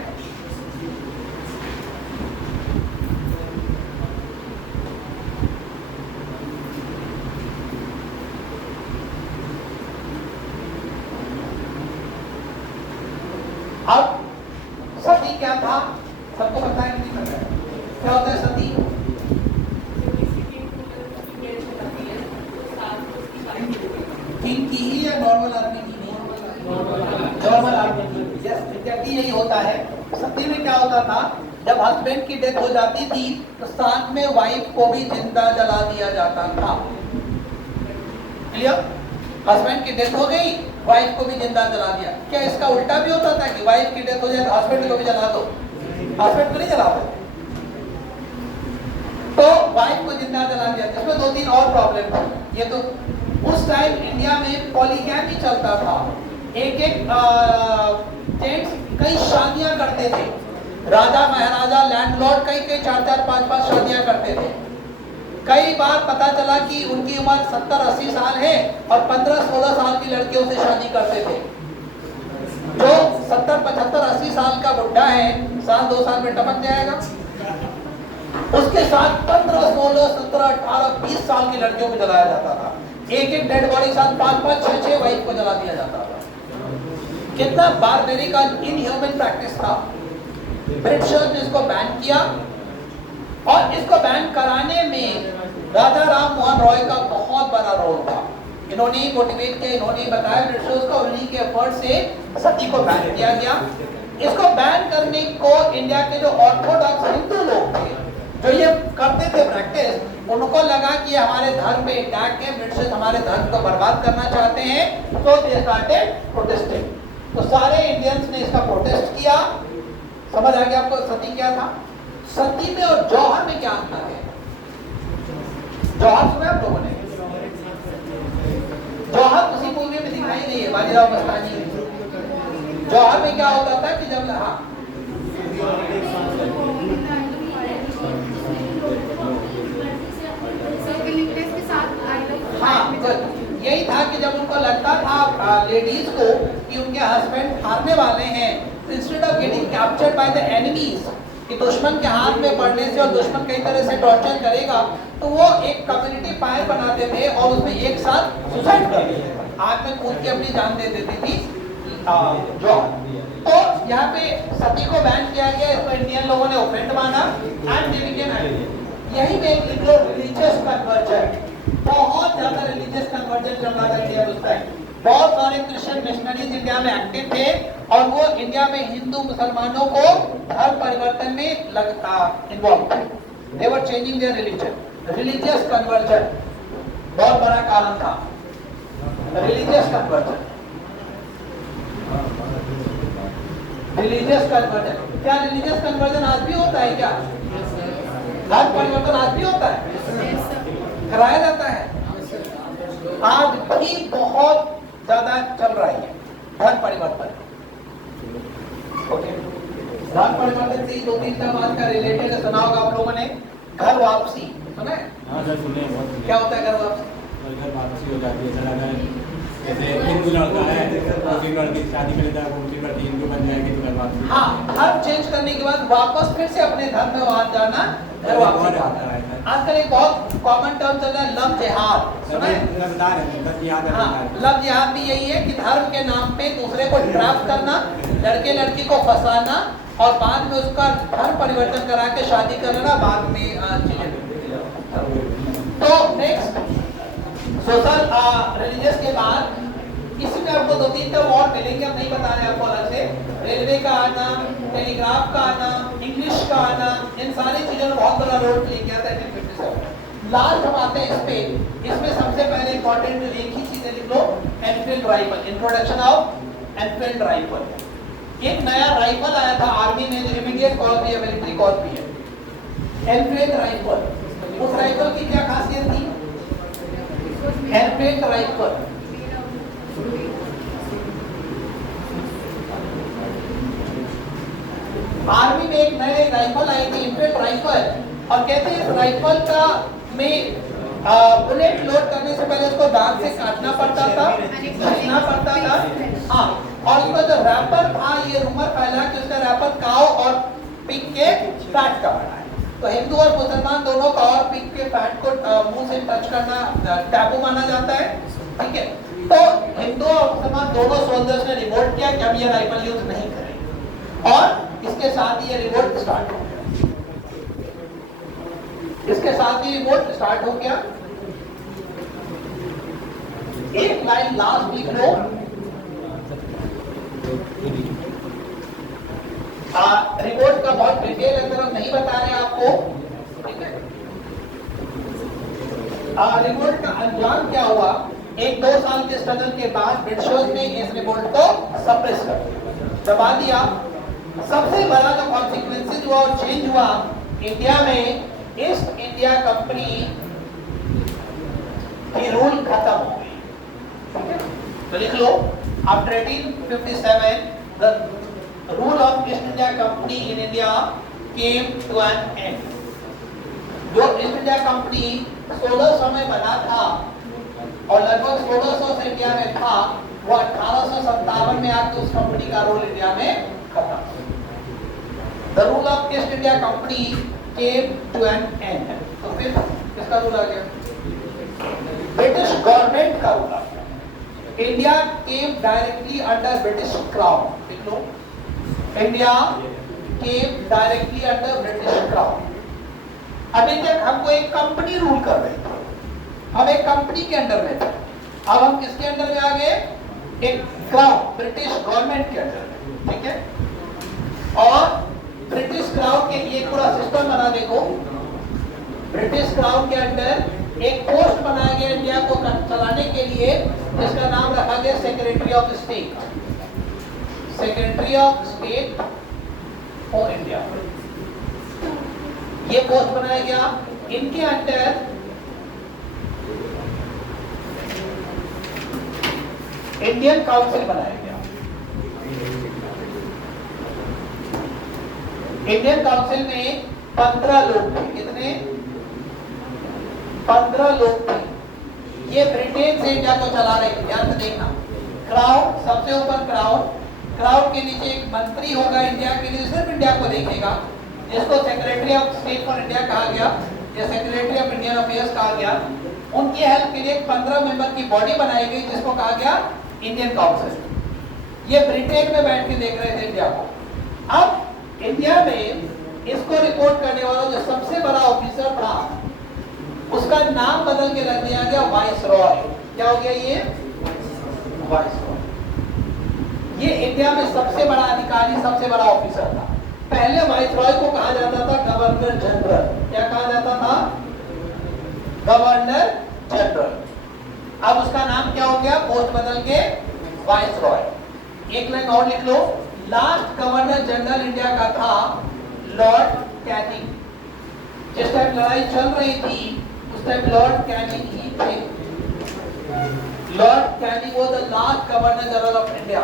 अब सती क्या था सबको पता है कि नहीं पता है? क्या होता है सती? किंग की ही या नॉर्मल आदमी की नहीं? नॉर्मल आदमी की। यस, एग्जैक्टली यही होता है। सती में क्या होता था, जब हस्बैंड की डेथ हो जाती थी तो साथ में वाइफ को भी जिंदा जला दिया जाता था। क्लियर? हस्बैंड की डेथ हो गई, वाइफ को भी जिंदा जला दिया। क्या इसका उल्टा भी होता था कि वाइफ की डेथ हो जाए तो हस्बैंड को भी जला दो? हस्बैंड को नहीं जला दो, तो वाइफ को जिंदा जला दिया। इसमें 2-3 और प्रॉब्लम थी। ये तो उस टाइम इंडिया में पॉलीगैमी चलता था, एक जेंट्स कई शादियां करते थे। राजा महाराजा लैंडलॉर्ड कई 4-4, 5-5 शादियां करते थे। कई बार पता चला कि उनकी उम्र 70-80 साल है और 15-16 साल की लड़कियों से शादी करते थे। जो 70-75-80 साल का बुढ़ा है, साल 2 साल में टपक जाएगा। उसके साथ 15-16, 17, 18, 20 साल की लड़कियों को जलाया जाता था। एक डेड बॉडी साथ 5-5, 6-6 वाइफ को जला दिया जाता था। कितना बारबेरिकल इनह्यूमन प्रैक्टिस था। ब्रिटिशर्स ने इसको बैन किया और इसको बैन कराने में राजा राम मोहन रॉय का बहुत बड़ा रोल था। इन्होंने मोटिवेट किया, इन्होंने बताया ब्रिटिशर्स को, उन्हीं के एफर्ट से सती को बैन किया गया। इसको बैन करने को इंडिया के जो ऑर्थोडॉक्स हिंदू लोग थे, जो ये करते थे प्रैक्टिस, उनको लगा कि हमारे धर्म पे अटैक है, ब्रिटिशर्स हमारे धर्म को बर्बाद करना चाहते हैं, तो दे स्टार्टेड प्रोटेस्टिंग। तो सारे इंडियंस ने इसका प्रोटेस्ट किया। समझ आ गया आपको सती क्या था? सती में और जौहर में क्या अंतर है? जौहर सुना आप लोगों ने? जौहर उसी मूवी में दिखाई नहीं है, बाजीराव मस्तानी। जौहर में क्या होता था कि जब यही था कि जब उनको लगता था लेडीज को कि उनके हस्बैंड हारने वाले हैं, instead of getting captured by the enemies, कि दुश्मन के हाथ में पड़ने से और दुश्मन कई तरह से टॉर्चर करेगा, तो वो एक कम्युनिटी फायर बनाते थे और उसमें एक साथ सुसाइड कर देते थे, आग में कूद के अपनी जान दे देती थी जो। तो यहाँ पे सती को बैन किया गया, इसको इंडियन लोगों ने ऑफेंड माना एंड दे बिकेम एंटी। यही में एक रिलीजियस कन्वर्जन, बहुत ज्यादा रिलीजियस कन्वर्जन चल रहा था इंडिया में उस टाइम। बहुत सारे क्रिश्चियन मिशनरीज इंडिया में एक्टिव थे और वो इंडिया में हिंदू मुसलमानों को धर्म परिवर्तन में लगता इन्वॉल्व थे। They were changing their religion, religious conversion बहुत बड़ा कारण था, रिलीजियस कन्वर्जन। रिलीजियस कन्वर्जन, क्या रिलीजियस कन्वर्जन आज भी होता है क्या? धर्म परिवर्तन आज भी होता है, कराया जाता है, आज भी बहुत ज्यादा चल रहा है धर्म परिवर्तन। धर्म परिवर्तन से 2-3 बात का रिलेटेड सुना होगा आप लोगों ने, घर वापसी सुना है? हाँ सर सुने हैं। क्या होता है घर वापसी? घर वापसी हो जाती है, चला जाए जैसे हिंदू लड़का है मुस्लिम लड़की शादी में लेता है, मुस्लिम लड़की हिंदू बन जाएगी तो घर वापसी। हाँ, धर्म चेंज करने के बाद वापस फिर से अपने धर्म में वहां जाना घर वापसी आता है। आजकल एक बहुत कॉमन टर्म चल रहा है लव जिहाद, सुना है? हाँ, लव जिहाद भी यही है कि धर्म के नाम पे दूसरे को ट्रैप करना, लड़के लड़की को फंसाना और बाद में उसका धर्म परिवर्तन करा के शादी करना, बाद में चीजें। तो नेक्स्ट सोशल रिलीजियस के बाद इसमें आपको 2-3 टर्म और मिलेंगे, हम नहीं बता रहे आपको अलग से। रेलवे का आना, टेलीग्राफ का आना, इंग्लिश का आना, इन सारी चीजों ने बहुत बड़ा रोल प्ले किया था 1857। लास्ट हम आते हैं इस पे, इसमें सबसे पहले इंपॉर्टेंट एक ही चीजें लिख लो, Enfield rifle, introduction of Enfield rifle. एक नया राइफल आया था आर्मी में जो इमीडिएट कॉज भी है, मिलिट्री कॉज भी है, एनफील्ड राइफल। उस राइफल की क्या खासियत थी? एनफील्ड राइफल आर्मी में एक नए राइफल आई थी, एनफील्ड राइफल, और कहते हैं इस राइफल का में बुलेट लोड करने से पहले उसको दांत से काटना पड़ता था, घिसना पड़ता था। हाँ, और उसका जो रैपर था, ये रूमर फैला कि उसका रैपर काऊ और पिग के फैट का बना है। तो हिंदू और मुसलमान दोनों का और पिग के फैट को मुंह से टच करना टैबू माना जाता है, ठीक है? तो हिंदू और मुसलमान दोनों सोल्जर्स ने रिवोल्ट किया कि हम ये राइफल यूज नहीं करेंगे, और इसके साथ ही ये रिवोल्ट स्टार्ट हो गया। इसके साथ ही रिवोल्ट स्टार्ट हो गया। एक लाइन लास्ट लिख लो, रिवोल्ट का बहुत डिटेल अंदर हम नहीं बता रहे आपको, ठीक है? रिवोल्ट का अंजाम क्या हुआ? 1-2 साल के स्ट्रगल के बाद ब्रिटिशर्स ने इस रिवोल्ट को सप्रेस कर दिया, दबा दिया। सबसे बड़ा जो कॉन्सिक्वेंसेस हुआ और चेंज हुआ इंडिया में, ईस्ट इंडिया कंपनी की रूल खत्म हो गई, ठीक है? तो लिख लो, after 1857 the rule of East India company in India came to an end. जो ईस्ट इंडिया कंपनी 1600 में बना था और लगभग 1600 से इंडिया में था, वो 1857 में आके उस कंपनी का रोल इंडिया में खत्म। The rule of East India company came to an end. तो फिर किसका रूल आ गया? ब्रिटिश गवर्नमेंट का रूल आ गया। India came directly under British crown, देख लो, India came directly under British crown. अभी तक हमको एक कंपनी रूल कर रही थी, हम एक कंपनी के अंडर में थे, अब हम किसके अंडर में आ गए? एक क्राउन, ब्रिटिश गवर्नमेंट के अंडर में, ठीक है? और ब्रिटिश क्राउन के ये पूरा सिस्टम बना, देखो, ब्रिटिश क्राउन के अंडर एक पोस्ट बनाया गया इंडिया को चलाने के लिए, जिसका नाम रखा गया secretary of state, secretary of state for India. ये पोस्ट बनाया गया, इनके अंडर इंडियन काउंसिल बनाया गया। इंडियन काउंसिल में 15 लोग थे, कितने? 15 लोग थे। ये ब्रिटेन से इंडिया को चला रहे थे, ध्यान से देखना। क्राउन, सबसे ऊपर क्राउन, क्राउन के नीचे एक मंत्री होगा इंडिया के लिए, सिर्फ इंडिया को देखेगा, जिसको secretary of state for India कहा गया या सेक्रेटरी ऑफ इंडियन अफेयर्स कहा गया, उनकी हेल्प के लिए 15 मेंबर की बॉडी बनाई गई जिसको कहा गया इंडियन काउंसिल। ये ब्रिटेन में बैठ के देख रहे थे इंडिया को। अब इंडिया में इसको रिपोर्ट करने वाला जो सबसे बड़ा ऑफिसर था उसका नाम बदल के रख दिया गया वाइस रॉय। क्या हो गया ये? वाइस रॉय। ये इंडिया में सबसे बड़ा अधिकारी, सबसे बड़ा ऑफिसर था। पहले वाइस रॉय को कहा जाता था गवर्नर जनरल। क्या कहा जाता था? Governor general. अब उसका नाम क्या हो गया? पोस्ट बदल के वाइस रॉय। एक लाइन और लिख लो, लास्ट गवर्नर जनरल इंडिया का था लॉर्ड कैनिंग। जिस टाइम लड़ाई चल रही थी उस टाइम लॉर्ड कैनिंग ही थे। Lord Canning was the last governor general of India.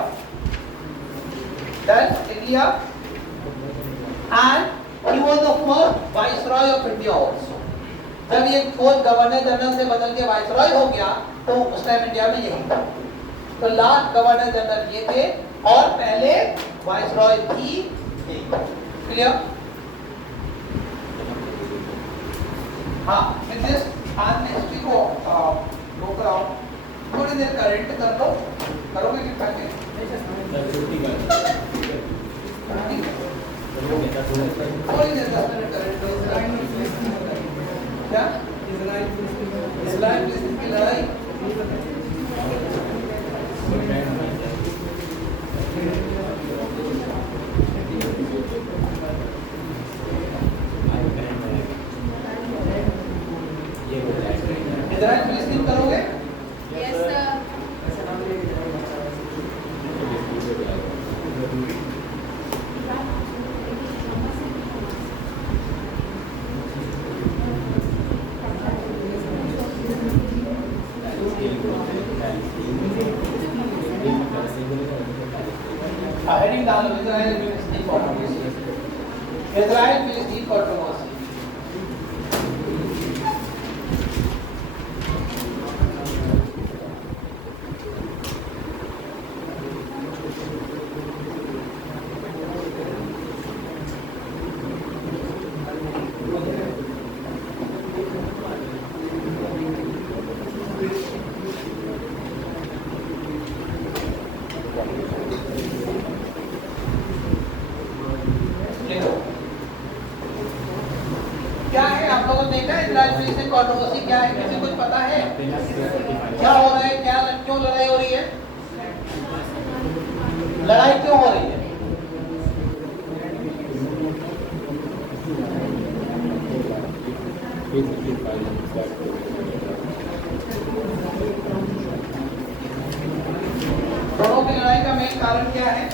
That's India and he was the first viceroy of India also. जब ये पोस्ट गवर्नर जनरल से बदल के वाइसरॉय हो गया तो उस टाइम इंडिया में यही था। तो लास्ट गवर्नर जनरल ये थे और पहले वाइसरॉय भी थे। क्लियर? हाँ, विद दिस आज हिस्ट्री को रोक रहा हूँ। थोड़ी देर करेंट कर लो, करोगे कि करके? थोड़ी देर 10 मिनट करेंट करो। क्या? इस्राइल फिलिस्तीन की लड़ाई। इस्राइल फिलिस्तीन करोगे? Yes, sir. हेडिंग डालो, इजराइल फिलिस्तीन कंट्रोवर्सी। इजराइल फिलिस्तीन कंट्रोवर्सी। क्या है? आप लोगों ने देखा है इजराइल फिलिस्तीन कंट्रोवर्सी क्या है? किसी कुछ पता है क्या हो रहा है? क्या क्यों लड़ाई हो रही है? लड़ाई क्यों हो रही है? दोनों की लड़ाई का मेन कारण क्या है?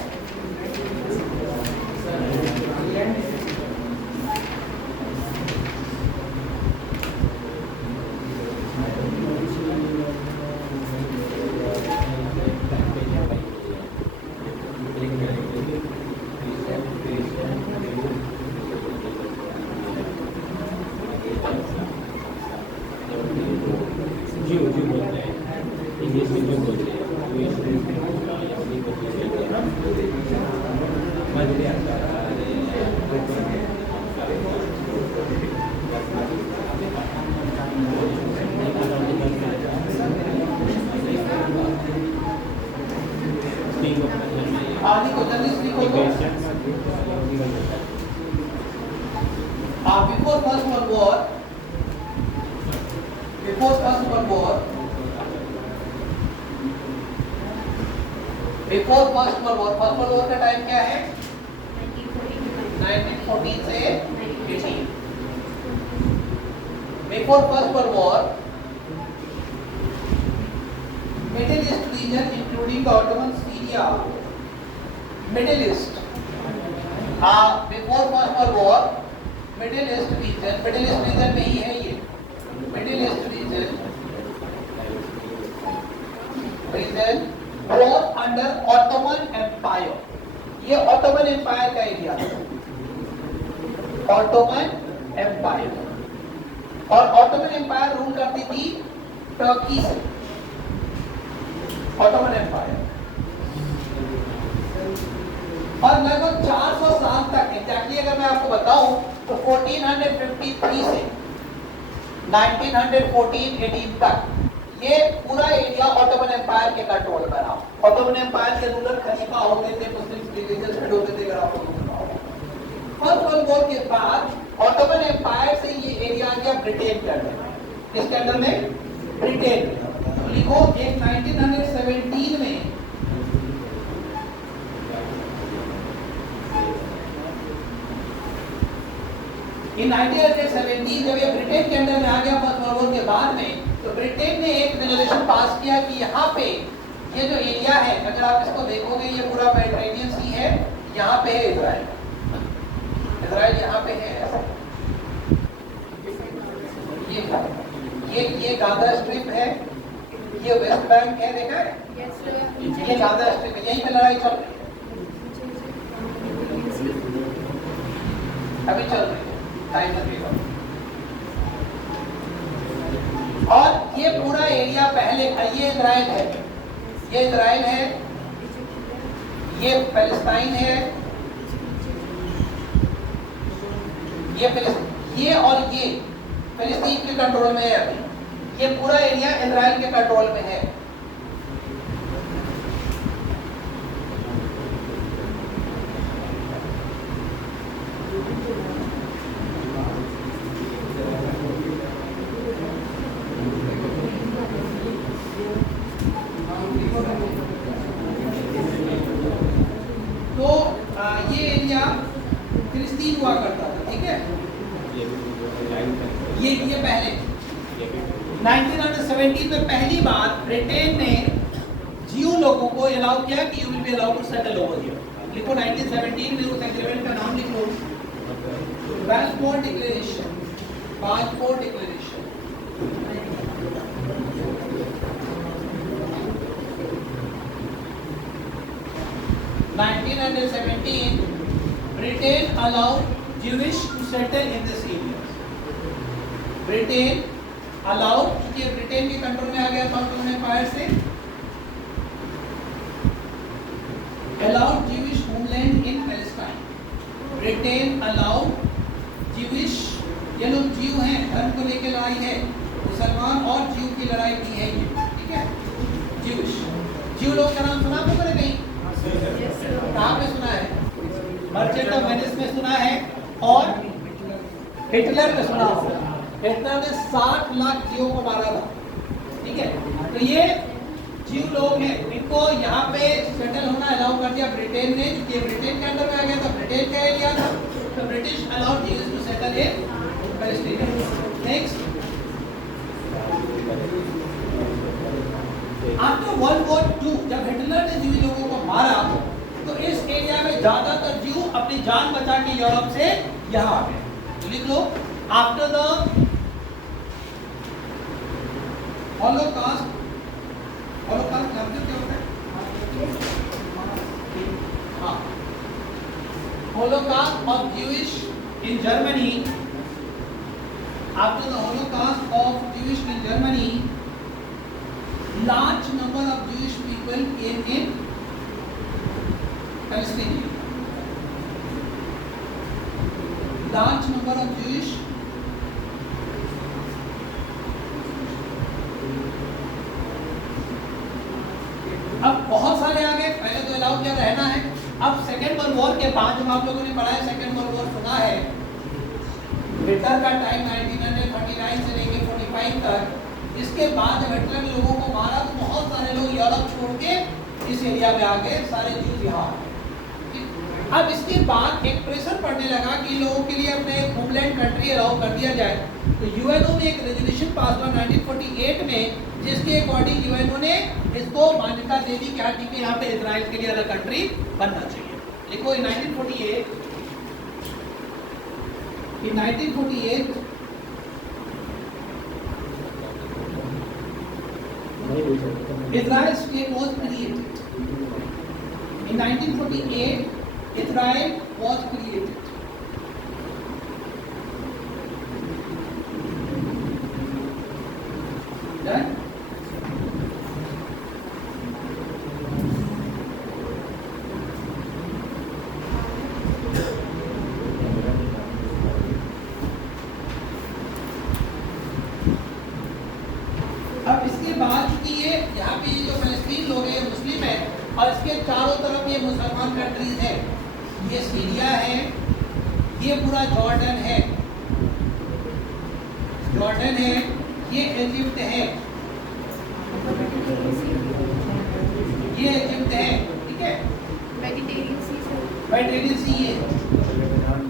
इंग्लिश में जो बोलते हैं आदि को जल्दी सीखो तो before First World War, before First World War का टाइम क्या है? 1914 से 18। Before First World War, Middle East region including the Ottoman Syria, Middle East. Before First World War, Middle East region में ही है ये। Middle East region was under Ottoman Empire। ये Ottoman Empire का area था। Ottoman Empire और Ottoman Empire rule करती थी Turkey से। Ottoman Empire और और लगभग 400 साल तक एग्जैक्टली अगर मैं आपको बताऊं तो 1453 से 1914-18 तक ये पूरा एरिया ऑटोमन एम्पायर के कंट्रोल में रहा। ऑटोमन एम्पायर के रूलर खलीफा होते थे, मुस्लिम रिलीजियस हेड होते थे, अगर आपको पता हो। फर्स्ट वर्ल्ड वॉर के बाद ऑटोमन एम्पायर से ये एरिया आ गया ब्रिटेन के अंदर में। किसके अंदर में? ब्रिटेन में। तो लिखो एक 1917 में इन 1917 जब ये ब्रिटेन के अंदर में आ गया फर्स्ट वर्ल्ड वॉर के बाद में, तो ब्रिटेन ने एक रेजोल्यूशन पास किया कि यहाँ पे ये जो एरिया है, अगर आप इसको देखोगे ये पूरा मेडिटेरेनियन सी है, यहाँ पे है इजराइल। इजराइल यहाँ पे है ऐसा। ये गाजा स्ट्रिप है, ये वेस्ट बैंक है, देखा है? ये गाजा स्ट्रिप है, यहीं पे लड़ाई चल रही है, अभी चल रही है, टाइम लगेगा। और ये पूरा एरिया पहले ये इजराइल है, ये इजराइल है, ये पैलेस्टाइन है, ये और ये फिलिस्तीन के कंट्रोल में है अभी। ये पूरा एरिया इजराइल के कंट्रोल में है। तो ये एरिया फिलिस्तीन हुआ करता था, ठीक है? ये पहले 1917 में पहली बार ब्रिटेन ने जियो लोगों को अलाउ किया कि you will be allowed to settle over here. लिखो 1917 में उस एग्रीमेंट का नाम लिखो, Balfour declaration. Balfour declaration 1917 Britain allowed Jewish to settle in this area. Britain allowed, क्योंकि ब्रिटेन के कंट्रोल में आ गया था ऑटोमन एम्पायर से, allowed Jewish homeland in Palestine. Britain allowed Jewish, ये लोग जीव हैं, धर्म को लेकर लड़ाई है, मुसलमान और जीव की लड़ाई भी है ये, ठीक है? Jewish, जीव लोग का नाम सुना आपको कहीं? कहाँ पे सुना है? मर्चेंट ऑफ वेनिस में सुना है और हिटलर में सुना होगा। हिटलर ने 60 लाख जीवों को मारा था, ठीक है? तो ये जीव लोग हैं, इनको यहाँ पे सेटल होना अलाउ कर दिया ब्रिटेन ने, क्योंकि ब्रिटेन के अंदर में आ गया था, ब्रिटेन का एरिया था, तो British allowed Jews to settle in Palestine. Next, after world war 2 जब हिटलर ने जीव लोगों को मारा, तो इस एरिया में ज्यादातर जीव अपनी जान बचा के यूरोप से यहाँ आ गए। लिख लो, आफ्टर द हॉलोकॉस्ट, हॉलोकॉस्ट जानते हो क्या होता है? हाँ, Holocaust of Jewish in Germany, after the Holocaust of Jewish in Germany, large number of Jewish people came in Palestine. Large number of Jewish अब बहुत सारे आ गए, पहले तो अलाउ किया रहना है। अब सेकेंड वर्ल्ड वॉर के बाद जब आप लोगों ने पढ़ा है, सेकेंड वर्ल्ड वॉर सुना है, हिटलर का टाइम 1939 से लेकर 45 तक, इसके बाद जब हिटलर ने लोगों को मारा तो बहुत सारे लोग यूरोप छोड़ के इस एरिया में आ गए, सारे जीव यहाँ आ गए। अब इसके बाद एक प्रेशर पड़ने लगा कि लोगों के लिए अपने होमलैंड कंट्री अलाउ कर दिया जाए, तो यूएनओ ने एक रेजोल्यूशन पास हुआ 1948 में, जिसके अकॉर्डिंग यूएनओ ने इसको मान्यता दे दी क्या, ठीक है, यहाँ पे इजराइल के लिए अलग कंट्री बनना चाहिए। देखो इन 1948 Israel state was created. In 1948, Israel was created. Done? चारों तरफ ये मुसलमान कंट्रीज है, ये सीरिया है, ये पूरा जॉर्डन है, ये इजिप्ट है, ये इजिप्ट है, ठीक है। मेडिटेरियन सी से मेडिटेरियन सी ये है,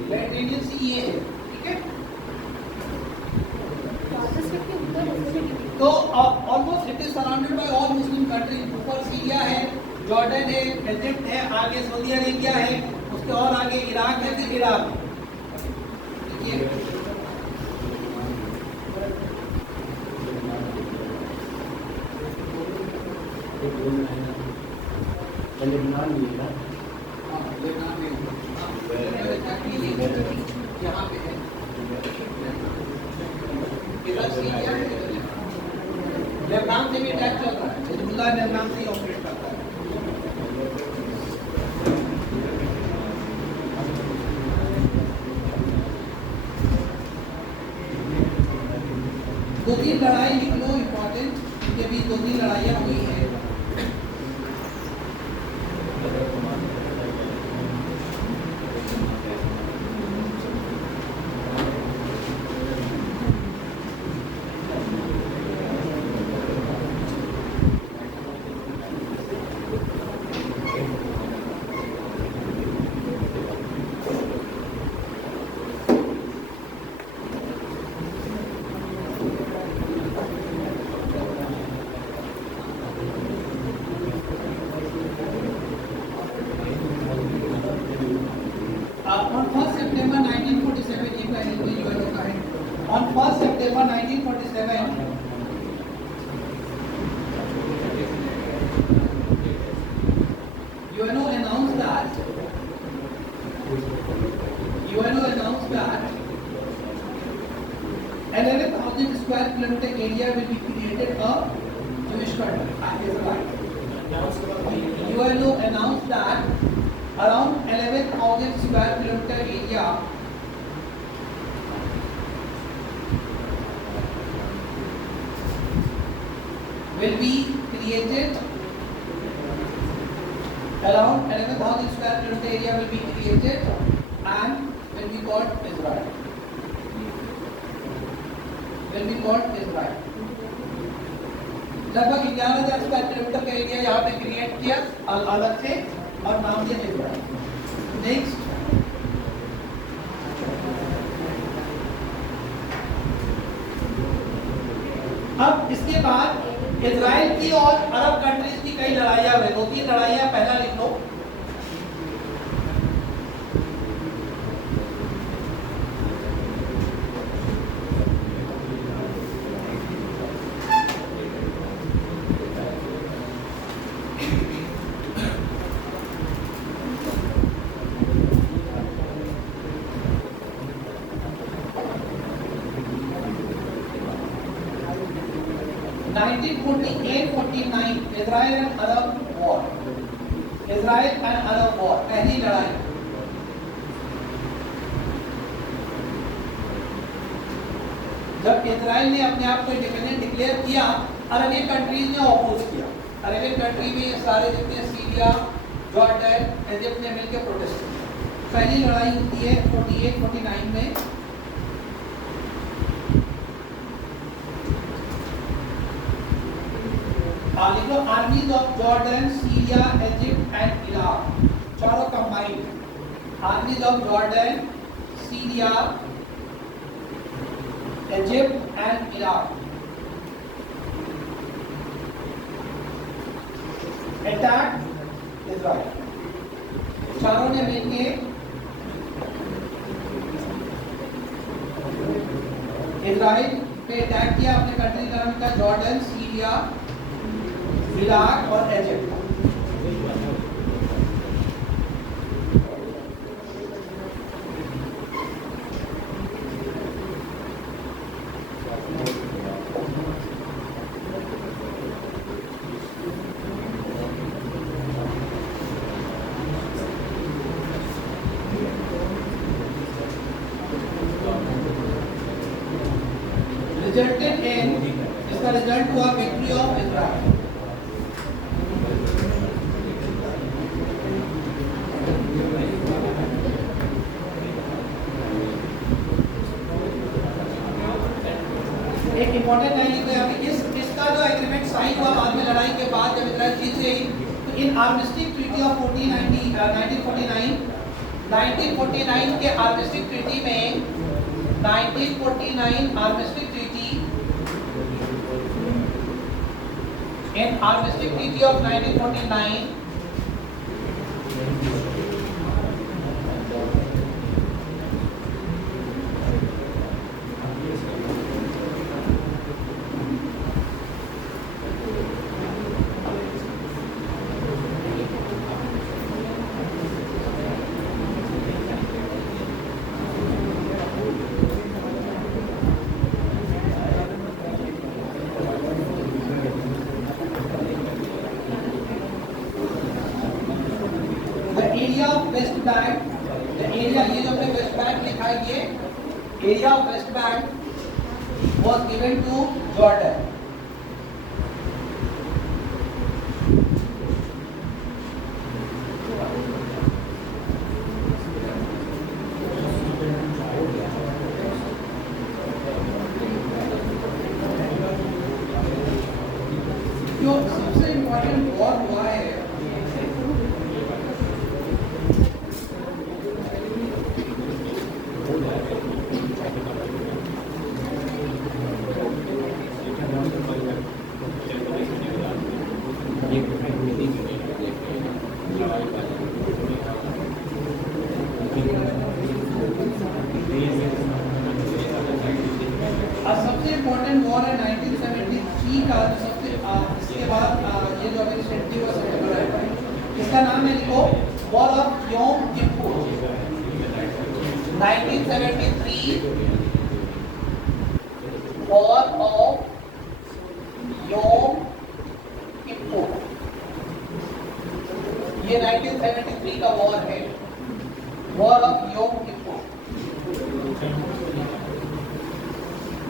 मेडिटेरियन सी ये है, ठीक है। वापस करके ऊपर ऐसे तो almost it is surrounded by all Muslim countries. ऊपर सीरिया है, जॉर्डन है, इजिप्ट है, आगे सऊदी अरेबिया है, उसके और आगे इराक है, फिर ईरान। देखिए लेबनान भी है ना, हाँ, लेबनान में यहाँ पे है, इधर सीरिया है, लेबनान से भी अटैक चल रहा है, हिजबुल्लाह लेबनान से ही ऑपरेट करता है। दो तीन लड़ाई लिख लो इम्पोर्टेंट, इनके बीच दो तीन लड़ाइयाँ हुई है। On 1st September 1947 ये पहले भी यूएनओ का है। On 1st September 1947 UNO announced that 11,000 square kilometer area will be created a Jewish country, Israel. UNO announced that around 11,000 square kilometer area will be created. Around 11,000 square kilometer area will be created and will be called Israel. Will be called Israel. लगभग 11,000 square kilometre का area यहाँ पे create किया अलग से और नाम दिया इजराइल। नेक्स्ट, अब इसके बाद इजराइल की और अरब कंट्रीज की कई लड़ाइयाँ हुई, दो तीन लड़ाइयाँ पहला लिख लो। Israel and Arab war, Israel and Arab war, पहली लड़ाई। जब इजराइल ने अपने आप को इंडिपेंडेंट डिक्लेयर किया, अरबियन कंट्रीज ने ऑपोज किया। अरबियन कंट्री में सारे जितने सीरिया, जॉर्डन, इजिप्ट ने मिलकर प्रोटेस्ट किया। पहली लड़ाई होती है 48-49 में। लिखो armies of Jordan, Syria, Egypt and Iraq, चारों कंबाइंड। Armies of Jordan, Syria, Egypt and Iraq attack Israel. चारों ने मिलके इजराइल पे अटैक किया। अपने कंट्री का नाम था जॉर्डन, सीरिया, इराक और इजिप्ट। Resulted in, इसका रिजल्ट हुआ victory of Israel. Important line लिखो यहाँ पे, इसका जो एग्रीमेंट साइन हुआ बाद में लड़ाई के बाद जब इजराइल जीत गई, तो इन आर्मिस्टिक ट्रीटी ऑफ 1949 के आर्मिस्टिक ट्रीटी में 1949 armistice treaty in armistice treaty of 1949 area of West Bank, area ये जो हमने वेस्ट बैंक लिखा है, ये area of West Bank was given to Jordan. जो सबसे इम्पोर्टेंट वॉर हुआ है सबसे इम्पोर्टेंट वॉर है 1973 का, सबसे इसके बाद ये जो अभी रिसेंटली हुआ सितंबर है, इसका नाम है लिखो वॉर ऑफ योम किप्पुर। 1973 वॉर ऑफ योम किप्पुर, ये 1973 का वॉर है, वॉर ऑफ योम किप्पुर।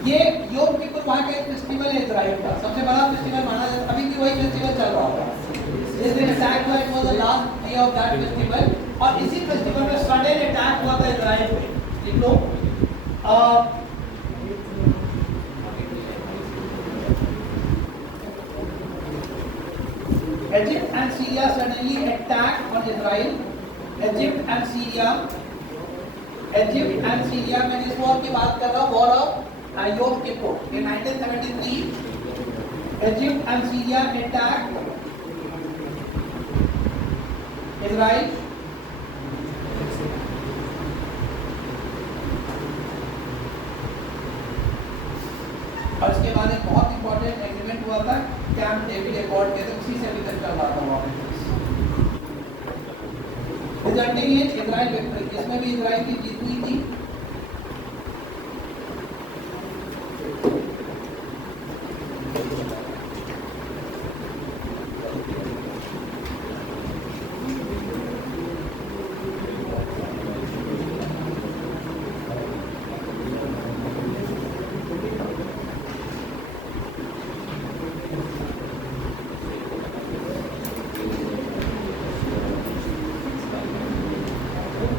ये योम किप्पुर वहाँ का एक फेस्टिवल है इजराइल का, सबसे बड़ा फेस्टिवल माना जाता है, अभी भी वही फेस्टिवल चल रहा होगा। जिस दिन अटैक हुआ, it was the last day of that festival, और इसी फेस्टिवल में सडन अटैक हुआ था इजराइल पे। लिख लो Egypt and Syria suddenly attacked on Israel. Egypt and Syria में जिस वॉर की बात कर रहा हूँ, वॉर ऑफ योम Kippur. In 1973, Egypt and Syria attacked Israel. और इसके बाद एक बहुत इंपॉर्टेंट एग्रीमेंट हुआ था, कैंप डेविड एकॉर्ड के, तो उसी से अभी तक चल रहा था वहाँ पे। रिजल्टिंग इन इजराइल विक्ट्री, इसमें भी इजराइल की जीत हुई थी।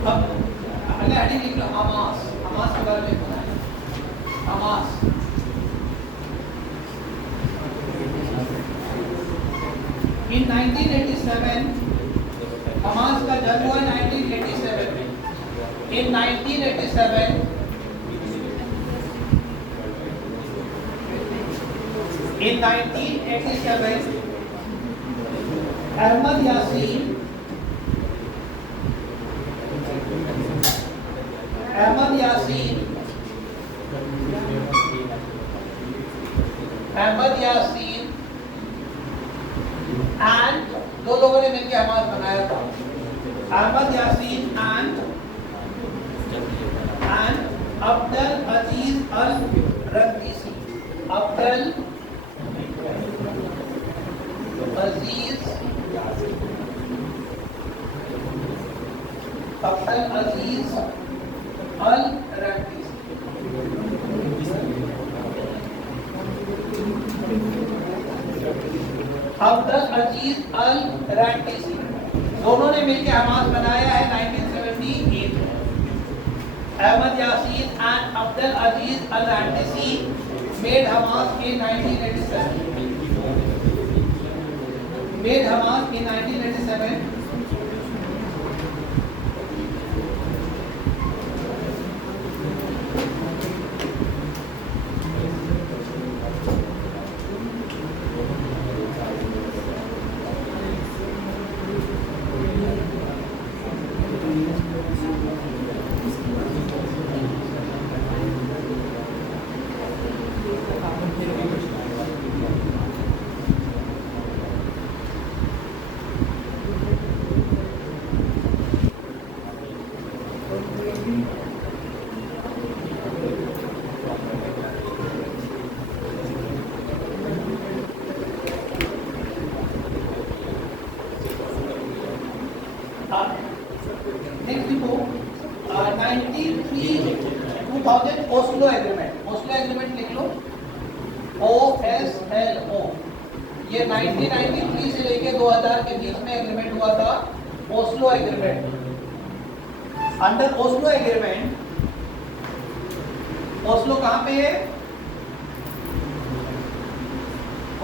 अब अगला हेडिंग लिख लो हमास, हमास के बारे में बताएं। हमास इन 1987, हमास का जन्म हुआ 1987 में। इन 1987 अहमद यासीन एंड दो लोगों ने मिलकर हमास बनाया था। Ahmed Yassin and Abdul Aziz al Rantisi. Abdul Aziz al Rantisi. Abdul Aziz al Rantisi दोनों ने मिलकर हमास बनाया है 1978 में। Ahmed Yassin and Abdul Aziz al Rantisi made Hamas in 1987. Made Hamas in 1987. Next देखो 93 2000 Oslo agreement. Oslo agreement लिख लो. OSLO. ये 1993 से लेके 2000 के बीच में एग्रीमेंट हुआ था. Oslo agreement. Under Oslo agreement, Oslo कहाँ पे है?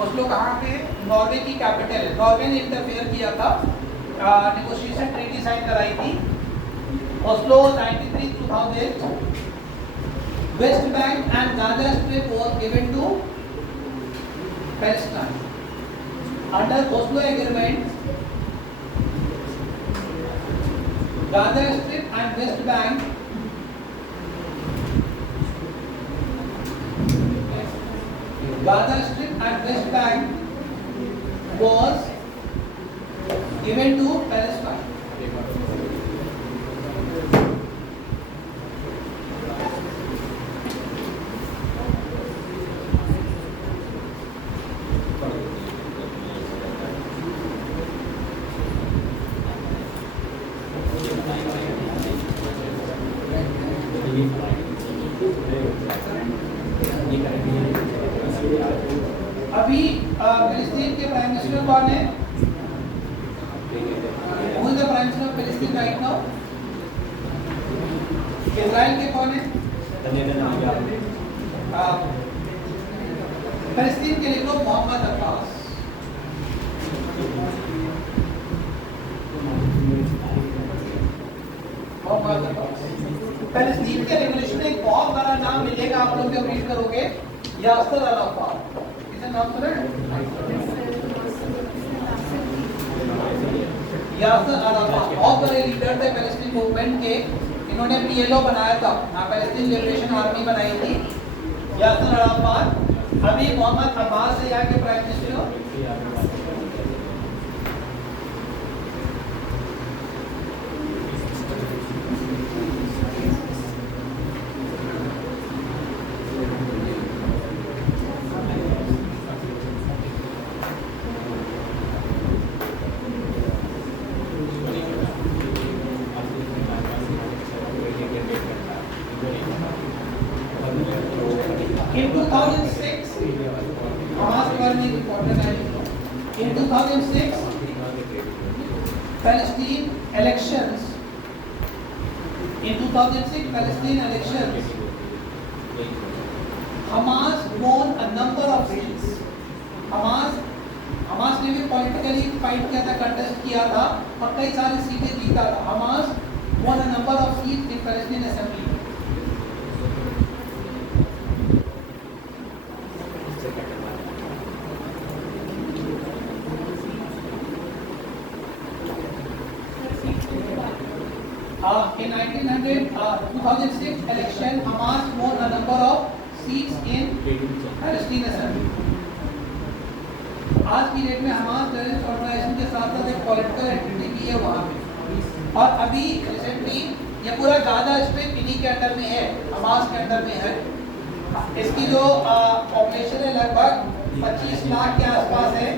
ओस्लो कहाँ पे है? नॉर्वे की कैपिटल है. नॉर्वे ने इंटरफेयर किया था, नेगोशिएशन ट्रीटी साइन कराई थी. Oslo 93-2000. West Bank and Gaza Strip was given to Palestine. Under Oslo Agreement, Gaza Strip and West Bank was given to Palestine. अभी फिलिस्तीन के प्राइम मिनिस्टर कौन है? Who is the prime minister of Palestine right now? Israel के कौन है? फिलिस्तीन के लिख लो मोहम्मद अब्बास. मोहम्मद अब्बास. फिलिस्तीन के रेवोल्यूशन में एक बहुत बड़ा नाम मिलेगा, आप लोग जब रीड करोगे, यासर अराफात. किसका नाम सुना है? यासर अराफात बहुत बड़े लीडर थे पैलेस्टीन मूवमेंट के. इन्होंने PLO बनाया था, पैलेस्टीन लिबरेशन आर्मी बनाई थी. यासर अराफात. अभी मोहम्मद अब्बास है यहाँ के prime minister. In 2006, Hamas government reported in 2006 Palestine elections. In 2006 Palestine elections, Hamas won a number of seats. Hamas ने भी पॉलिटिकली फाइट किया था, कंटेस्ट किया था और कई सारी सीटें जीता था. Hamas won a number of seats in Palestine Assembly. In 2006 election, Hamas won a number of seats in Palestine Assembly. आज की डेट में हमास टेररिस्ट ऑर्गेनाइजेशन के साथ साथ एक पॉलिटिकल एंटिटी भी है वहाँ पे. और अभी रिसेंटली ये पूरा गाजा स्ट्रिप इन्हीं के अंडर में है, हमास के अंडर में है. इसकी जो पॉपुलेशन है लगभग 25 लाख के आसपास है.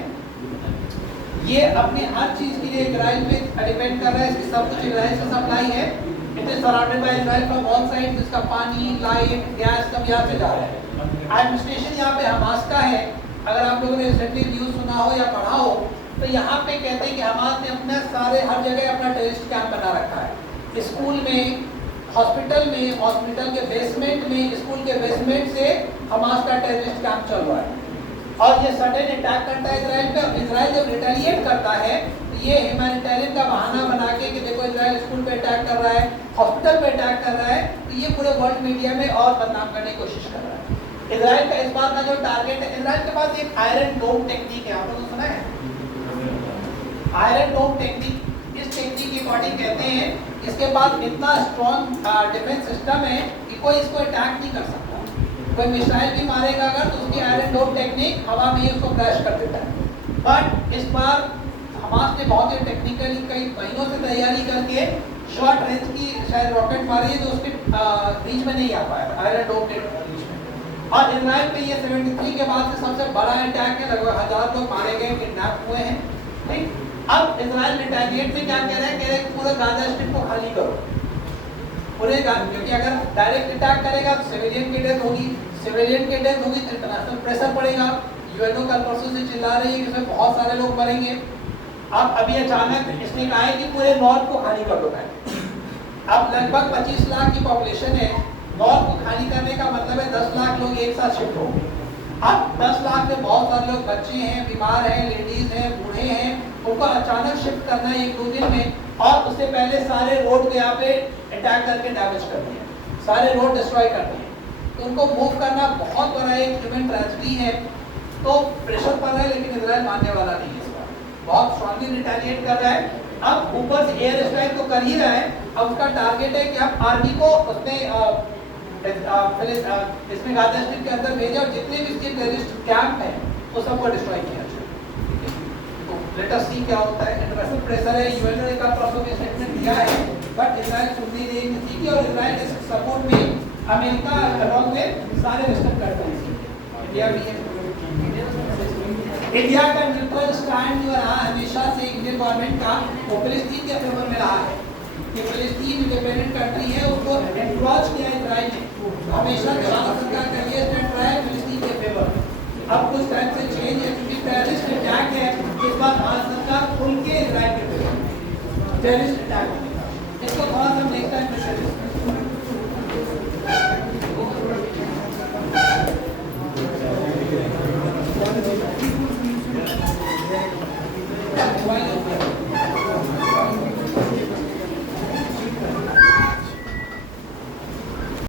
ये अपने हर चीज के लिए इजराइल पे डिपेंड कर रहा है. इसकी सब कुछ इजराइल से सप्लाई है. It is surrounded by Israel from all sides. इसका पानी, लाइट, गैस सब यहाँ से जा रहा है. एडमिनिस्ट्रेशन यहाँ पे हमास का है. अगर आप लोगों ने रिसेंटली न्यूज़ सुना हो या पढ़ा हो तो यहाँ पे कहते हैं कि हमास ने अपने सारे हर जगह अपना टेररिस्ट कैंप बना रखा है. स्कूल में, हॉस्पिटल के बेसमेंट में, स्कूल के बेसमेंट से हमास का टेररिस्ट कैंप चल रहा है और ये सडन अटैक करता है इजराइल पे। इजराइल जब रिटेलिएट करता है तो ये ह्यूमैनिटेरियन का बहाना बना के कि देखो इजराइल स्कूल पे अटैक कर रहा है, हॉस्पिटल पे अटैक कर रहा है, तो ये पूरे वर्ल्ड मीडिया में और बदनाम करने की कोशिश कर रहा है। इजराइल का इस बार का जो टारगेट है, इजराइल के पास एक आयरन डोम टेक्निक है, आप लोगों ने सुना है? आयरन डोम टेक्निक, इस टेक्निक के अकॉर्डिंग कहते हैं इसके पास इतना स्ट्रॉन्ग डिफेंस सिस्टम है कि कोई इसको अटैक नहीं कर सकता। कोई मिसाइल भी मारेगा अगर तो उसकी आयरन डोम टेक्निक हवा में ही उसको क्रैश कर देता है। बट इस बार हमास ने बहुत ही टेक्निकली कई महीनों से तैयारी करके शॉर्ट रेंज की शायद रॉकेट मारी है जो उसके रीच में नहीं आ पाया, आयरन डोम के रीच में। और इजराइल पे ये 73 के बाद से सबसे बड़ा अटैक है, लगभग 1000 लोग मारे गए, किडनैप हुए हैं। ठीक, अब इजराइल रिटेलिएट में क्या कह रहे हैं? कह रहे हैं पूरे गाजा स्ट्रिप को खाली करो पूरे गाजा, क्योंकि अगर डायरेक्ट अटैक करेगा तो सिविलियन की डेथ होगी, सिविलियन की डेथ होगी तो इंटरनेशनल प्रेशर पड़ेगा। यूएनओ कल परसों से चिल्ला रही है कि इसमें बहुत सारे लोग मरेंगे। अब अभी अचानक इसने कहा है कि पूरे नॉर्थ को खाली कर दो। अब लगभग 25 लाख की पॉपुलेशन है, नॉर्थ को खाली करने का मतलब है 10 लाख लोग एक साथ शिफ्ट होंगे। अब 10 लाख में बहुत सारे लोग बच्चे हैं, बीमार हैं, लेडीज हैं, बूढ़े हैं, उनको अचानक शिफ्ट करना है 1-2 दिन में, और उससे पहले सारे रोड को यहाँ पे अटैक करके डैमेज कर दिए, सारे रोड डिस्ट्रॉय कर दिए, तो उनको मूव करना बहुत बड़ा एक ह्यूमन ट्रेजेडी है। तो प्रेशर पड़ रहा है, लेकिन इजराइल मानने वाला नहीं है, इस बार बहुत स्ट्रांगली रिटेलिएट कर रहा है। अब ऊपर से एयर स्ट्राइक तो कर ही रहा है, अब उसका टारगेट है कि अब आर्मी को उसने इसमें गाजा स्ट्रिप के अंदर भेजा और जितने भी इसके टेररिस्ट कैंप हैं वो सबको डिस्ट्रॉय किया जाए। तो लेट अस सी क्या होता है। इंटरनेशनल प्रेशर है, यूएनओ ने का परसों में स्टेटमेंट दिया है, बट इजराइल सुन नहीं रही किसी की, और इजराइल के सपोर्ट में अमेरिका अलॉन्ग में सारे वेस्टर्न कंट्रीज, इंडिया भी है। इंडिया का न्यूट्रल स्टैंड जो रहा हमेशा से इंडियन गवर्नमेंट का, वो फिलिस्तीन के फेवर में रहा है कि फिलिस्तीन इंडिपेंडेंट कंट्री है, उसको एनक्रोच किया इजराइल ने। हमेशा भारत सरकार का ये स्टैंड रहा है फिलिस्तीन के फेवर। अब कुछ टाइम से चेंज है क्योंकि टेररिस्ट अटैक है, इस बार भारत सरकार खुल के इजराइल के फेवर टेररिस्ट अटैक, इसको थोड़ा सा नेक्स्ट टाइम